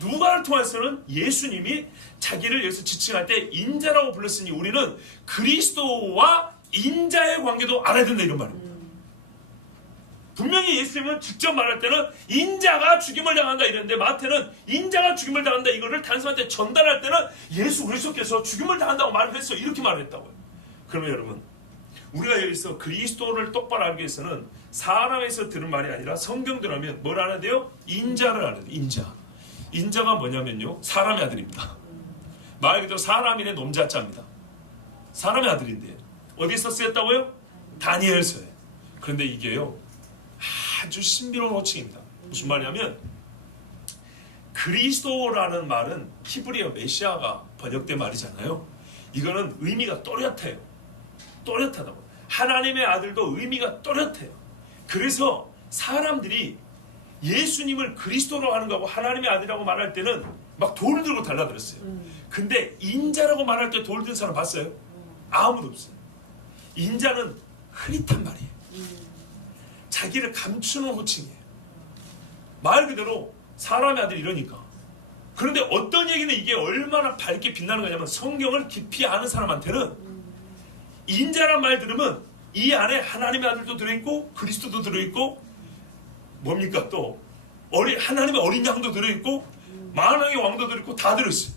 누가를 통해서는 예수님이 자기를 여기서 지칭할 때 인자라고 불렀으니 우리는 그리스도와 인자의 관계도 알아야 된다 이런 말입니다. 분명히 예수님은 직접 말할 때는 인자가 죽임을 당한다 이랬는데 마태는 인자가 죽임을 당한다 이거를 단순한테 전달할 때는 예수 그리스도께서 죽임을 당한다고 말을 했어 이렇게 말을 했다고요. 그러면 여러분 우리가 여기서 그리스도를 똑바로 알기 위해서는 사람에서 들은 말이 아니라 성경대로 하면 뭘 알아야 돼요? 인자를 알아야 돼요. 인자가 뭐냐면요 사람의 아들입니다. 말 그대로 사람인의 놈자자입니다. 사람의 아들인데 어디서 쓰였다고요? 다니엘서에. 그런데 이게요 아주 신비로운 호칭입니다. 무슨 말이냐면 그리스도라는 말은 히브리어 메시아가 번역된 말이잖아요. 이거는 의미가 또렷해요. 또렷하다고. 하나님의 아들도 의미가 또렷해요. 그래서 사람들이 예수님을 그리스도로 하는 거하고 하나님의 아들이라고 말할 때는 막 돌을 들고 달라들었어요. 근데 인자라고 말할 때 돌 든 사람 봤어요? 아무도 없어요. 인자는 흐릿한 말이에요. 자기를 감추는 호칭이에요. 말 그대로 사람의 아들 이러니까. 그런데 어떤 얘기는 이게 얼마나 밝게 빛나는 거냐면 성경을 깊이 아는 사람한테는 인자란 말 들으면 이 안에 하나님의 아들도 들어있고 그리스도도 들어있고 뭡니까 또 하나님의 어린 양도 들어있고 만왕의 왕도 들어있고 다 들어있어요.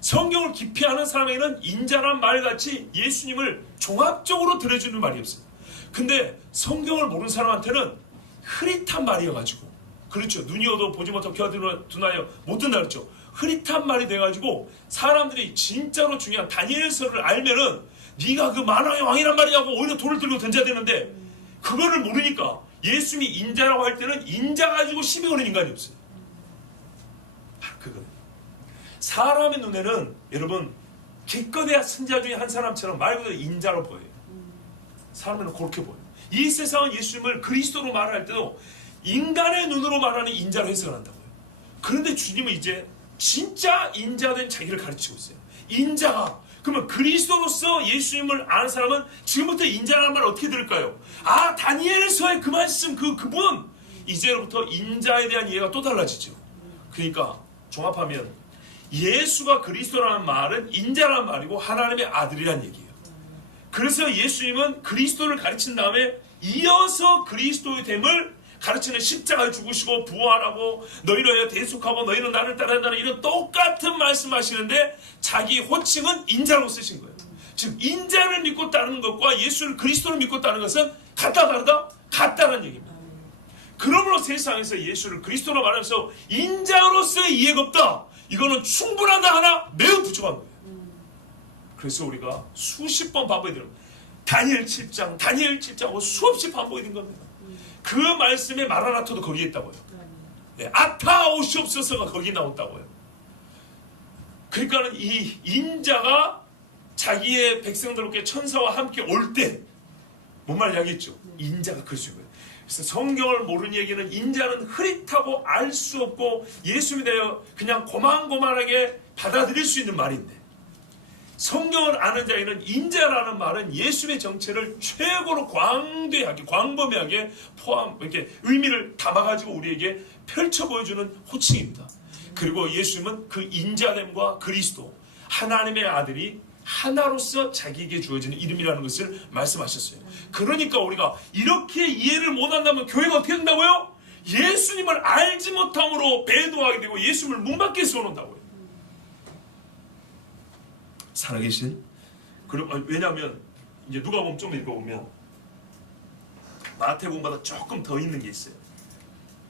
성경을 깊이 아는 사람에게는 인자란 말같이 예수님을 종합적으로 들어주는 말이 없어요. 근데 성경을 모르는 사람한테는 흐릿한 말이어가지고 그렇죠. 눈이 어두워 보지 못하고 귀가 둔하여 못 듣는다 그랬죠. 흐릿한 말이 돼가지고 사람들이 진짜로 중요한 다니엘서를 알면은 네가 그 만왕의 왕이란 말이냐고 오히려 돌을 들고 던져야 되는데 그거를 모르니까 예수님이 인자라고 할 때는 인자 가지고 시비 거는 인간이 없어요. 그거 사람의 눈에는 여러분 기껏해야 선지자 중에 한 사람처럼 말 그대로 인자로 보여요. 사람은 그렇게 보여요. 이 세상은 예수님을 그리스도로 말할 때도 인간의 눈으로 말하는 인자로 해석을 한다고요. 그런데 주님은 이제 진짜 인자된 자기를 가르치고 있어요. 인자가 그러면 그리스도로서 예수님을 아는 사람은 지금부터 인자라는 말을 어떻게 들을까요? 아 다니엘서의 그 말씀 그분 이제부터 인자에 대한 이해가 또 달라지죠. 그러니까 종합하면 예수가 그리스도라는 말은 인자라는 말이고 하나님의 아들이라는 얘기예요. 그래서 예수님은 그리스도를 가르친 다음에 이어서 그리스도의 됨을 가르치는 십자가에 죽으시고 부활하고 너희를 대속하고 너희는 나를 따른다는 이런 똑같은 말씀하시는데 자기 호칭은 인자로 쓰신 거예요. 즉 인자를 믿고 따르는 것과 예수를 그리스도를 믿고 따르는 것은 같다 다르다? 같다는 얘기입니다. 그러므로 세상에서 예수를 그리스도로 말하면서 인자로서의 이해가 없다. 이거는 충분하다 하나 매우 부족한 거예요. 그래서 우리가 수십 번 반복이 되는 다니엘 7장하고 수없이 반복이 된 겁니다. 그 말씀의 마라나토도 거기에 있다고요. 네, 아타오시옵소서가 거기에 나왔다고요. 그러니까는 이 인자가 자기의 백성들께 천사와 함께 올 때 뭔 말인지 알겠죠? 인자가 그러신 거예요. 그래서 성경을 모르는 얘기는 인자는 흐릿하고 알 수 없고 예수님에 대하여 그냥 고만고만하게 받아들일 수 있는 말인데 성경을 아는 자에는 인자라는 말은 예수님의 정체를 최고로 광대하게 광범위하게 이렇게 의미를 담아가지고 우리에게 펼쳐 보여주는 호칭입니다. 그리고 예수님은 그 인자됨과 그리스도 하나님의 아들이 하나로서 자기에게 주어지는 이름이라는 것을 말씀하셨어요. 그러니까 우리가 이렇게 이해를 못한다면 교회가 어떻게 된다고요? 예수님을 알지 못함으로 배도하게 되고 예수님을 문 밖에 세워놓는다고요. 살아계신, 왜냐하면 이제 누가복음 좀 읽어보면 마태복음보다 조금 더 있는 게 있어요.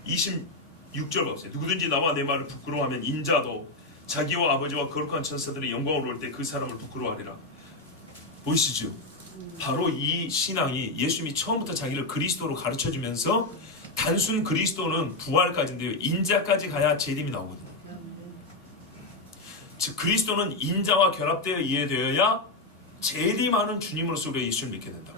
26절 보세요. 누구든지 나와 내 말을 부끄러워하면 인자도 자기와 아버지와 거룩한 천사들의 영광을 올 때 그 사람을 부끄러워하리라. 보이시죠? 바로 이 신앙이 예수님이 처음부터 자기를 그리스도로 가르쳐주면서 단순 그리스도는 부활까지인데요, 인자까지 가야 재림이 나오거든요. 즉 그리스도는 인자와 결합되어 이해되어야 재림하는 주님으로서 우리가 예수를 믿게 된다.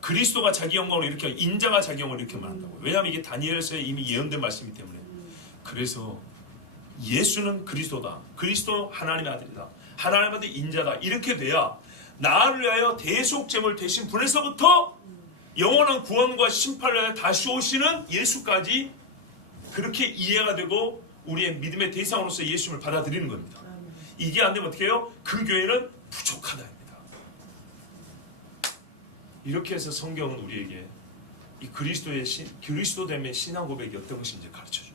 그리스도가 자기 영광을 일으켜 인자가 자기 영광을 일으키면 한다고요. 왜냐하면 이게 다니엘서에 이미 예언된 말씀이기 때문에. 그래서 예수는 그리스도다. 그리스도 하나님의 아들이다. 하나님의 아들 인자다. 이렇게 돼야 나를 위하여 대속제물 대신 분에서부터 영원한 구원과 심판을 위하여 다시 오시는 예수까지 그렇게 이해가 되고 우리의 믿음의 대상으로서 예수님을 받아들이는 겁니다. 이게 안 되면 어떻게 해요? 그 교회는 부족하다입니다. 이렇게 해서 성경은 우리에게 이 그리스도됨의 신앙 고백이 어떤 것인지 가르쳐줍니다.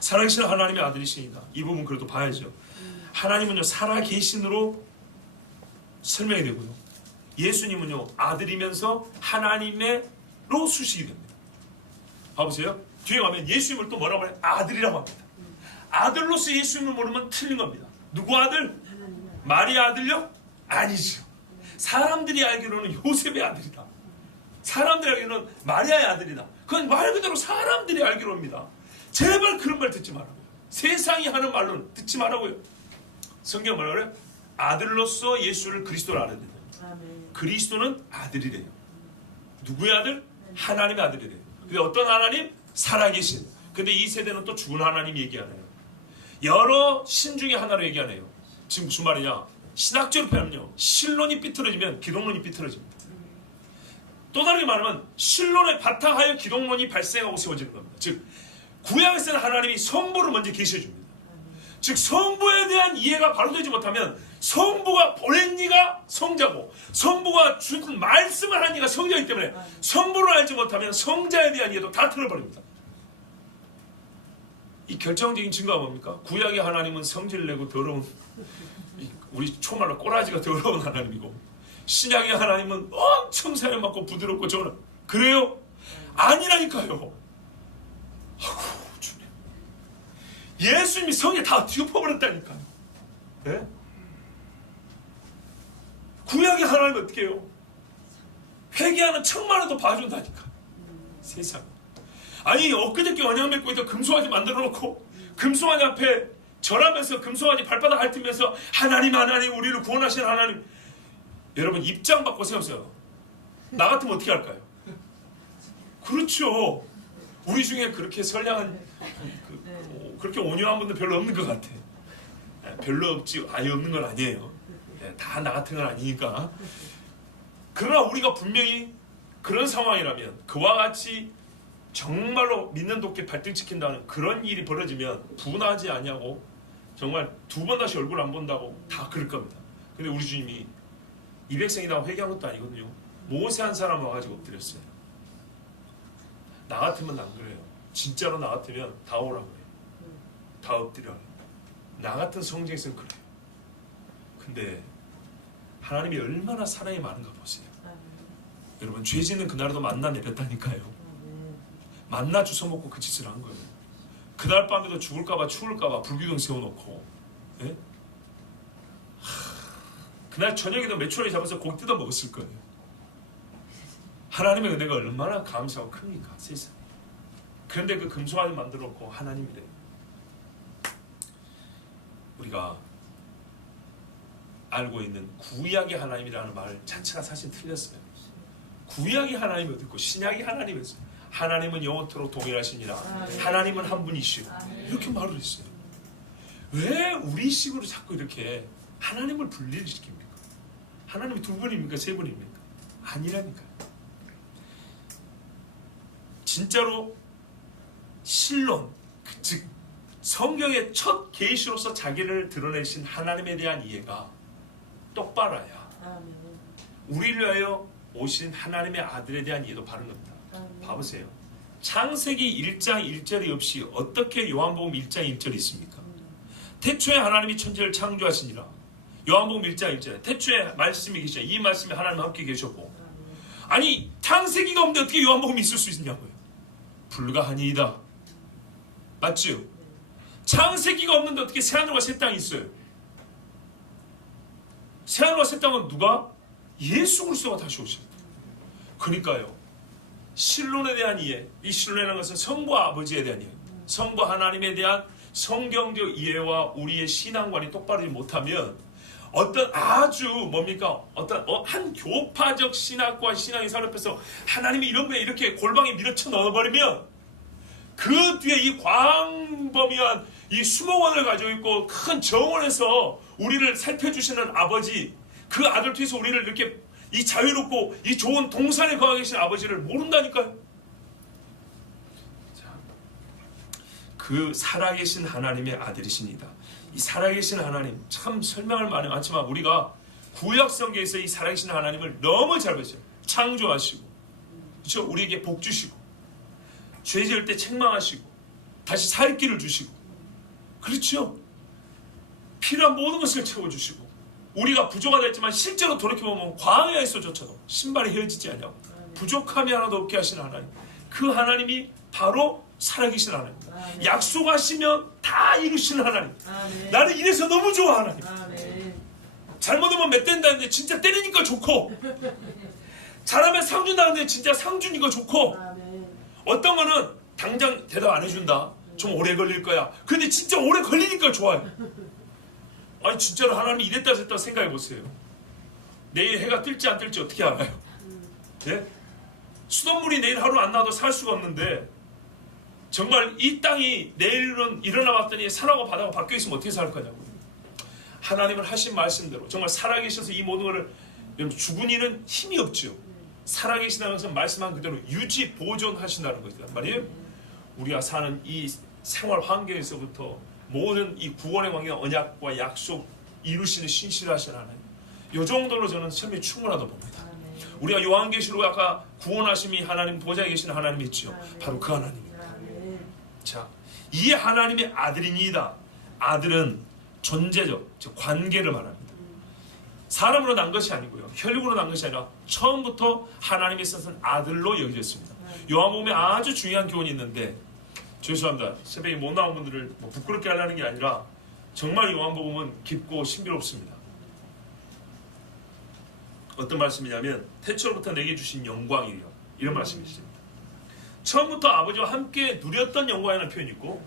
살아계신 하나님의 아들이시니까 이 부분 그래도 봐야죠. 하나님은요 살아계신으로 설명이 되고요, 예수님은요 아들이면서 하나님의로 수식이 됩니다. 봐보세요. 뒤에 가면 예수님을 또 뭐라고 해요? 아들이라고 합니다. 아들로서 예수님을 모르면 틀린 겁니다. 누구 아들? 마리아 아들요? 아니죠. 사람들이 알기로는 요셉의 아들이다. 사람들이 알기로는 마리아의 아들이다. 그건 말 그대로 사람들이 알기로입니다. 제발 그런 말 듣지 말라고요. 세상이 하는 말로는 듣지 말라고요. 성경 뭐라 그래요? 아들로서 예수를 그리스도를 알아야 된다. 그리스도는 아들이래요. 누구의 아들? 하나님의 아들이래요. 근데 어떤 하나님? 살아계신. 근데 이 세대는 또 죽은 하나님 얘기하네요. 여러 신 중에 하나로 얘기하네요. 지금 무슨 말이냐? 신학적으로 표현하면요, 신론이 삐뚤어지면 기독론이 삐뚤어집니다. 또 다르게 말하면 신론에 바탕하여 기독론이 발생하고 세워지는 겁니다. 즉 구약에서는 하나님이 성부를 먼저 계셔줍니다. 즉 성부에 대한 이해가 바로 되지 못하면 성부가 보낸 이가 성자고 성부가 준 말씀을 한 이가 성자이기 때문에 성부를 알지 못하면 성자에 대한 이해도 다 틀어버립니다. 이 결정적인 증거가 뭡니까? 구약의 하나님은 성질을 내고 더러운, 우리 초말로 꼬라지가 더러운 하나님이고, 신약의 하나님은 엄청 사랑받고 부드럽고 저는 그래요? 아니라니까요. 아이고 주님, 예수님이 성에 다 뒤엎어버렸다니까요. 네? 구약의 하나님은 어떻게 해요? 회개하는 척만 해도 봐준다니까. 세상. 아니 엊그저께 언약 맺고 있던 금송아지 만들어 놓고 금송아지 앞에 절하면서 금송아지 발바닥 핥으면서 하나님 우리를 구원하신 하나님. 여러분 입장 바꿔 세우세요. 나 같으면 어떻게 할까요? 그렇죠. 우리 중에 그렇게 선량한 그렇게 온유한 분들 별로 없는 것 같아. 별로 없지 아예 없는 건 아니에요. 다 나 같은 건 아니니까. 그러나 우리가 분명히 그런 상황이라면 그와 같이 정말로 믿는 도끼 발등 찍힌다는 그런 일이 벌어지면 분하지 아니하고 정말 두 번 다시 얼굴 안 본다고 다 그럴 겁니다. 근데 우리 주님이 200생이라고 회개한 것도 아니거든요. 모세 한 사람 와가지고 엎드렸어요. 나 같으면 안 그래요. 진짜로 나 같으면 다 오라고 해요. 다 엎드려요. 나 같은 성경에서는 그래요. 근데 하나님이 얼마나 사랑이 많은가 보세요. 여러분 죄 짓는 그날에도 만나 내렸다니까요. 만나 주워 먹고 그 짓을 한 거예요. 그날 밤에도 죽을까봐 추울까봐 불기둥 세워놓고, 예? 그날 저녁에도 메추라기 잡아서 고기 뜯어 먹었을 거예요. 하나님의 은혜가 얼마나 감사하고 큽니까 세상에. 그런데 그 금송아지 만들어 놓고 하나님이래요. 우리가 알고 있는 구약의 하나님이라는 말 자체가 사실 틀렸어요. 구약의 하나님이 어디 있고 신약의 하나님이 있어요. 하나님은 영원토록 동일하시니라. 하나님은 한 분이시오. 이렇게 말을 했어요. 왜 우리식으로 자꾸 이렇게 하나님을 분리를 시킵니까? 하나님이 두 분입니까? 세 분입니까? 아니라니까요. 진짜로 신론, 즉 성경의 첫 계시로서 자기를 드러내신 하나님에 대한 이해가 똑바라야 아멘. 우리를 위하여 오신 하나님의 아들에 대한 이해도 바른 겁니다. 아멘. 봐보세요. 창세기 1장 1절이 없이 어떻게 요한복음 1장 1절이 있습니까? 태초에 하나님이 천지를 창조하시니라. 요한복음 1장 1절에 태초에 말씀이 계시죠. 이 말씀이 하나님 함께 계셨고, 아니 창세기가 없는데 어떻게 요한복음이 있을 수 있냐고요. 불가하니이다. 맞죠? 창세기가 없는데 어떻게 새하늘과 새 땅이 있어요? 새하늘과 새 땅은 누가? 예수 그리스도가 다시 오십니다. 그러니까요, 신론에 대한 이해, 이 신론이라는 것은 성부와 아버지에 대한 이해, 성부 하나님에 대한 성경적 이해와 우리의 신앙관이 똑바르지 못하면 어떤 아주 뭡니까? 어떤 한 교파적 신학과 신앙의 산업에서 하나님이 이런 거에 이렇게 골방에 밀어쳐 넣어버리면 그 뒤에 이 광범위한 이 수목원을 가지고 있고 큰 정원에서 우리를 살펴주시는 아버지, 그 아들 뒤에서 우리를 이렇게 이 자유롭고 이 좋은 동산에 거하고 계신 아버지를 모른다니까요. 자, 그 살아계신 하나님의 아들이십니다. 이 살아계신 하나님, 참 설명할 말이 많지만 우리가 구약 성경에서 이 살아계신 하나님을 너무 잘 보세요. 창조하시고, 그렇죠? 우리에게 복 주시고, 죄 지을 때 책망하시고, 다시 살 길을 주시고, 그렇죠? 필요한 모든 것을 채워주시고, 우리가 부족하다 했지만 실제로 돌이켜보면 광야에서조차도 신발이 헤어지지 않냐고 부족함이 하나도 없게 하신 하나님, 그 하나님이 바로 살아계신 하나님. 아멘. 약속하시면 다 이루시는 하나님. 아멘. 나는 이래서 너무 좋아 하나님. 아멘. 잘못하면 몇 된다는데 진짜 때리니까 좋고, 잘하면 상 준다는데 진짜 상 주니까 좋고, 아멘. 어떤 거는 당장 대답 안 해준다, 좀 오래 걸릴 거야. 근데 진짜 오래 걸리니까 좋아요. 아니 진짜로 하나님이 이랬다 저랬다 생각해 보세요. 내일 해가 뜰지 안 뜰지 어떻게 알아요? 예? 수돗물이 내일 하루 안 나와도 살 수가 없는데, 정말 이 땅이 내일은 일어나 봤더니 산하고 바다가 바뀌어 있으면 어떻게 살 거냐고요. 하나님은 하신 말씀대로 정말 살아계셔서 이 모든 것을, 죽은 이는 힘이 없죠. 살아계시다는 것은 말씀한 그대로 유지 보존하신다는 것이란 말이에요. 우리가 사는 이 생활 환경에서부터 모든 이 구원의 관계와 언약과 약속 이루시는 신실하신 하나님, 이 정도로 저는 삶이 충분하다고 봅니다. 우리가 요한계시록 아까 구원하심이 하나님 보좌에 계시는 하나님 있죠. 바로 그 하나님입니다. 자, 이 하나님의 아들이니이다. 아들은 존재적, 즉 관계를 말합니다. 사람으로 난 것이 아니고요, 혈육으로 난 것이 아니라 처음부터 하나님이 있어서는 아들로 여겨졌습니다. 요한복음에 아주 중요한 교훈이 있는데, 죄송합니다. 새벽에 못 나온 분들을 부끄럽게 하려는 게 아니라 정말 요한복음은 깊고 신비롭습니다. 어떤 말씀이냐면, 태초로부터 내게 주신 영광이요, 이런 말씀이십니다. 처음부터 아버지와 함께 누렸던 영광이라는 표현이 있고,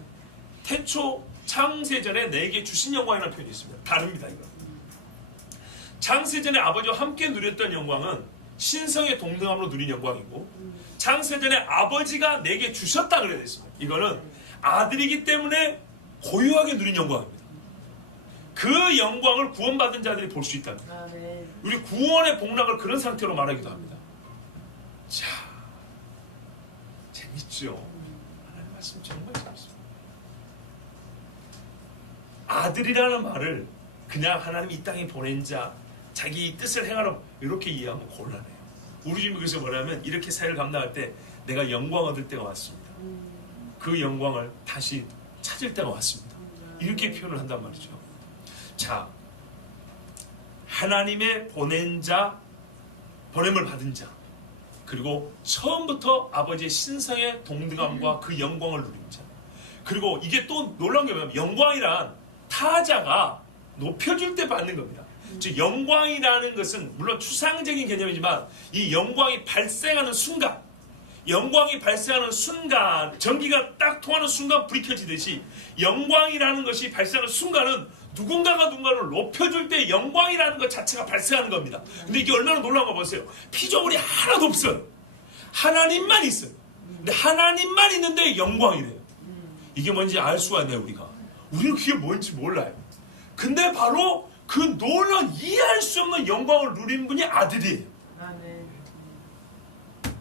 태초 창세전에 내게 주신 영광이라는 표현이 있습니다. 다릅니다. 이거. 창세전에 아버지와 함께 누렸던 영광은 신성의 동등함으로 누린 영광이고, 창세전에 아버지가 내게 주셨다 그래야 됐습니다. 이거는 아들이기 때문에 고유하게 누린 영광입니다. 그 영광을 구원받은 자들이 볼 수 있다는 거예요. 우리 구원의 복락을 그런 상태로 말하기도 합니다. 자, 재밌죠? 하나님 말씀 정말 재밌습니다. 아들이라는 말을 그냥 하나님 이 땅에 보낸 자, 자기 뜻을 행하러 이렇게 이해하면 곤란해요. 우리 주님이 그래서 뭐냐면, 이렇게 사회를 감당할 때 내가 영광 얻을 때가 왔습니다. 그 영광을 다시 찾을 때가 왔습니다. 이렇게 표현을 한단 말이죠. 자, 하나님의 보낸 자, 보냄을 받은 자, 그리고 처음부터 아버지의 신성의 동등함과 그 영광을 누린 자, 그리고 이게 또 놀라운 게 뭐냐면, 영광이란 타자가 높여줄 때 받는 겁니다. 즉 영광이라는 것은 물론 추상적인 개념이지만, 이 영광이 발생하는 순간, 영광이 발생하는 순간, 전기가 딱 통하는 순간 불이 켜지듯이, 영광이라는 것이 발생하는 순간은 누군가가 누군가를 높여줄 때 영광이라는 것 자체가 발생하는 겁니다. 근데 이게 얼마나 놀라운 거 보세요. 피조물이 하나도 없어요. 하나님만 있어요. 근데 하나님만 있는데 영광이래요. 이게 뭔지 알 수가 있나요? 우리는 그게 뭔지 몰라요. 근데 바로 그 놀라운 이해할 수 없는 영광을 누린 분이 아들이에요.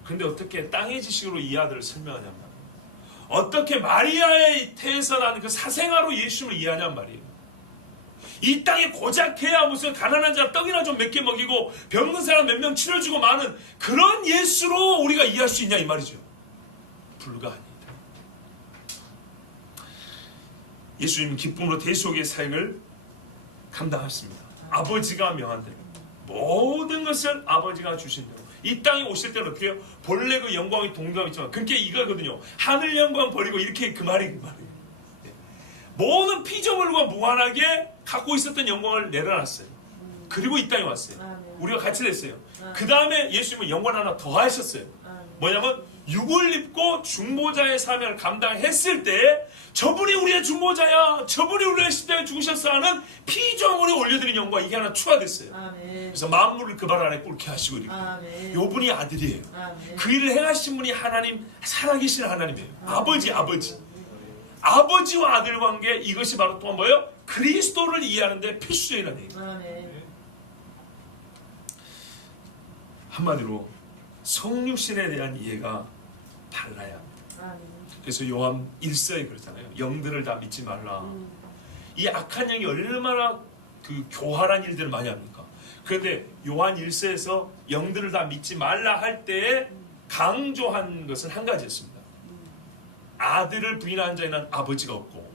근데 어떻게 땅의 지식으로 이 아들을 설명하냐면, 어떻게 마리아의 태에서 난 그 사생아로 예수님을 이해하냔 말이에요. 이 땅에 고작해야 무슨 가난한 자 떡이나 좀 몇 개 먹이고 병든 사람 몇 명 치료주고 마는 그런 예수로 우리가 이해할 수 있냐 이 말이죠. 불가합니다. 예수님은 기쁨으로 대속의 사역을 감당하셨습니다. 아버지가 명한 대로 모든 것을 아버지가 주신 대로 이 땅에 오실 때는 어떻게 해요? 본래 그 영광이 동감이지만 그게 이거거든요. 하늘 영광 버리고 이렇게 그 말이에요. 모든 피조물과 무한하게 갖고 있었던 영광을 내려놨어요. 그리고 이 땅에 왔어요. 우리가 같이 됐어요. 그 다음에 예수님은 영광 하나 더 하셨어요. 뭐냐면 육을 입고 중보자의 사명을 감당했을 때 저분이 우리의 중보자야, 저분이 우리의 십자가에 죽으셨어 하는 피조물이 올려드린 영광, 이게 하나 추가됐어요. 그래서 만물을 그 발 안에 꿇게 하시고 이렇게. 요분이 아들이에요. 그 일을 행하신 분이 하나님, 살아계신 하나님이에요. 아버지와 아들 관계, 이것이 바로 또 뭐예요? 그리스도를 이해하는데 필수적이라는 얘기예요. 한마디로 성육신에 대한 이해가 달라야 합니다. 그래서 요한 1서에 그러잖아요. 영들을 다 믿지 말라. 이 악한 영이 얼마나 그 교활한 일들을 많이 합니까? 그런데 요한 1서에서 영들을 다 믿지 말라 할 때에 강조한 것은 한 가지였습니다. 아들을 부인하는 자에는 아버지가 없고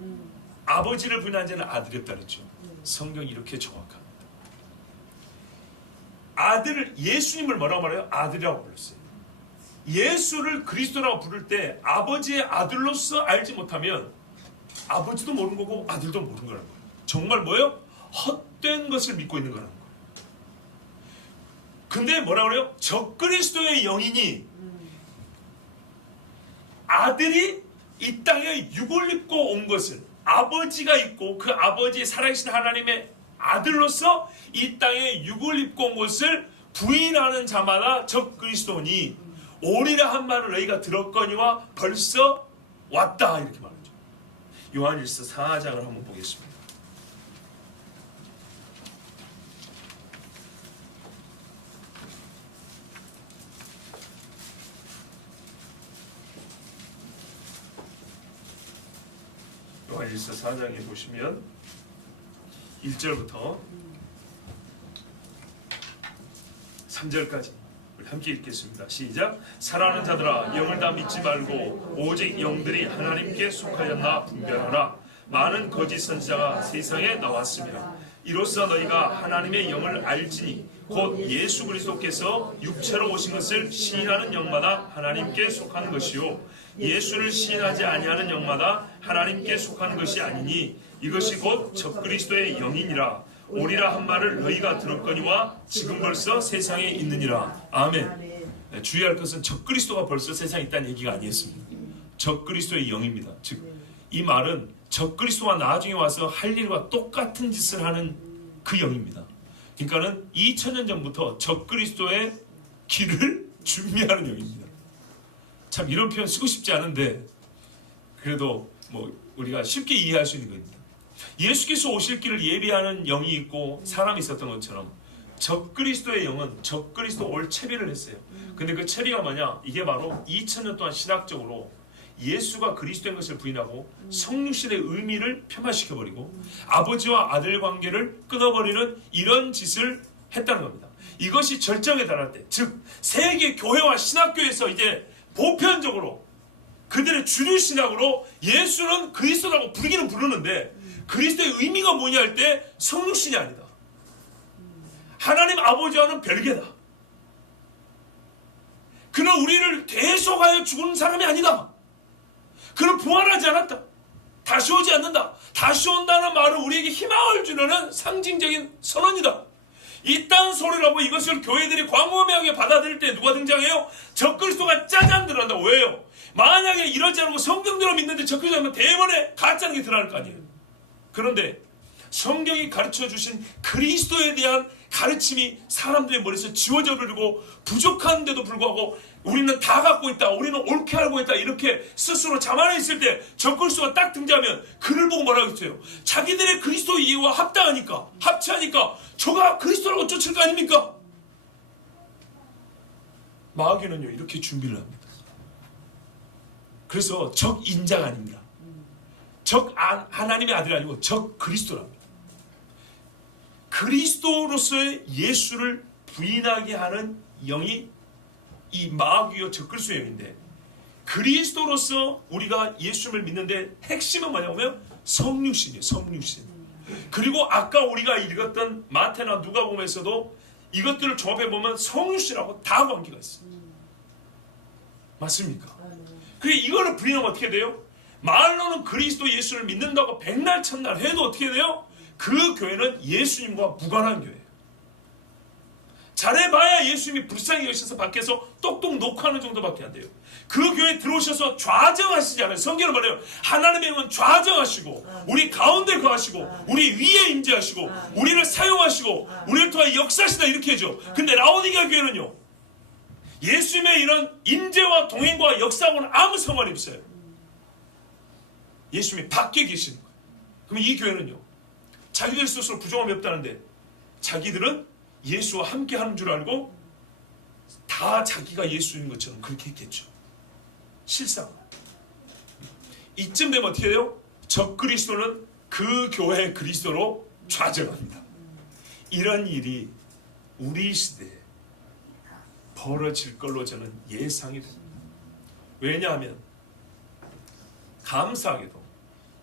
아버지를 부인하는 자는 아들이 없다 그랬죠. 성경이 이렇게 정확합니다. 아들을, 예수님을 뭐라고 말해요? 아들이라고 불렀어요. 예수를 그리스도라고 부를 때 아버지의 아들로서 알지 못하면 아버지도 모르는 거고 아들도 모르는 거라는 거예요. 정말 뭐예요? 헛된 것을 믿고 있는 거라는 거예요. 근데 뭐라고 그래요? 적그리스도의 영이니 아들이 이 땅에 육을 입고 온 것을, 아버지가 있고 그 아버지의 살아계신 하나님의 아들로서 이 땅에 육을 입고 온 것을 부인하는 자마다 적그리스도니 오리라 한 말을 너희가 들었거니와 벌써 왔다, 이렇게 말하죠. 요한일서 4장을 한번 보겠습니다. 요한일서 4장에 보시면 1절부터 3절까지 우리 함께 읽겠습니다. 시작. 사랑하는 자들아, 영을 다 믿지 말고 오직 영들이 하나님께 속하였나 분별하라. 많은 거짓 선지자가 세상에 나왔으며 이로써 너희가 하나님의 영을 알지니 곧 예수 그리스도께서 육체로 오신 것을 시인하는 영마다 하나님께 속한 것이요 예수를 시인하지 아니하는 영마다 하나님께 속한 것이 아니니 이것이 곧 적그리스도의 영이니라. 오리라 한 말을 너희가 들었거니와 지금 벌써 세상에 있느니라. 아멘. 네, 주의할 것은 적그리스도가 벌써 세상에 있다는 얘기가 아니었습니다. 적그리스도의 영입니다. 즉 이 말은 적그리스도가 나중에 와서 할 일과 똑같은 짓을 하는 그 영입니다. 그러니까는 2000년 전부터 적그리스도의 길을 준비하는 영입니다. 참 이런 표현 쓰고 싶지 않은데 그래도 뭐 우리가 쉽게 이해할 수 있는 겁니다. 예수께서 오실 길을 예비하는 영이 있고 사람이 있었던 것처럼 적그리스도의 영은 적그리스도 올 채비를 했어요. 근데 그 채비가 뭐냐? 이게 바로 2000년 동안 신학적으로 예수가 그리스도인 것을 부인하고 성육신의 의미를 폄하시켜버리고 아버지와 아들 관계를 끊어버리는 이런 짓을 했다는 겁니다. 이것이 절정에 달할 때, 즉 세계 교회와 신학교에서 이제 보편적으로 그들의 주류 신학으로 예수는 그리스도라고 부르기는 부르는데 그리스도의 의미가 뭐냐 할 때 성육신이 아니다. 하나님 아버지와는 별개다. 그는 우리를 대속하여 죽은 사람이 아니다. 그는 부활하지 않았다. 다시 오지 않는다. 다시 온다는 말은 우리에게 희망을 주려는 상징적인 선언이다. 이딴 소리라고 이것을 교회들이 광범위하게 받아들일 때 누가 등장해요? 적그리스도가 짜잔 들어간다. 왜요? 만약에 이러지 않고 성경대로 믿는데 적그리스도면 대번에 가짜는 게 드러날 거 아니에요. 그런데 성경이 가르쳐 주신 그리스도에 대한 가르침이 사람들의 머리에서 지워져 버리고 부족한데도 불구하고 우리는 다 갖고 있다, 우리는 옳게 알고 있다, 이렇게 스스로 자만해 있을 때 적그리스도가 딱 등장하면 그를 보고 뭐라고 했어요? 자기들의 그리스도 이해와 합당하니까, 합치하니까 저가 그리스도라고 쫓을 거 아닙니까? 마귀는요 이렇게 준비를 합니다. 그래서 적 인자가 아닙니다. 적 하나님의 아들이 아니고 적 그리스도랍니다. 그리스도로서의 예수를 부인하게 하는 영이 이 마귀요 적그리스도 영인데, 그리스도로서 우리가 예수를 믿는데 핵심은 뭐냐면 성육신이에요. 성육신. 그리고 아까 우리가 읽었던 마태나 누가복음에서도 이것들을 종합해보면 성육신하고 다 관계가 있어요. 맞습니까? 그래, 이거를 부인하면 어떻게 돼요? 말로는 그리스도 예수를 믿는다고 백날 첫날 해도 어떻게 돼요? 그 교회는 예수님과 무관한 교회예요. 잘해봐야 예수님이 불쌍히 여기셔서 밖에서 똑똑 녹화하는 정도밖에 안 돼요. 그 교회에 들어오셔서 좌정하시지 않아요. 성경은 말해요. 하나님의 영은 좌정하시고 우리 가운데 거하시고 우리 위에 임재하시고 우리를 사용하시고 우리를 통해 역사하시다 이렇게 해줘. 근데 라오디게아 교회는요, 예수님의 이런 임재와 동행과 역사하고는 아무 상관이 없어요. 예수님이 밖에 계시는 거예요. 그럼 이 교회는요, 자기들 스스로 부정함이 없다는데 자기들은 예수와 함께 하는 줄 알고 다 자기가 예수인 것처럼 그렇게 했겠죠. 실상 이쯤 되면 어떻게 돼요? 적그리스도는 그 교회의 그리스도로 좌절합니다. 이런 일이 우리 시대에 벌어질 걸로 저는 예상이 됩니다. 왜냐하면 감사하게도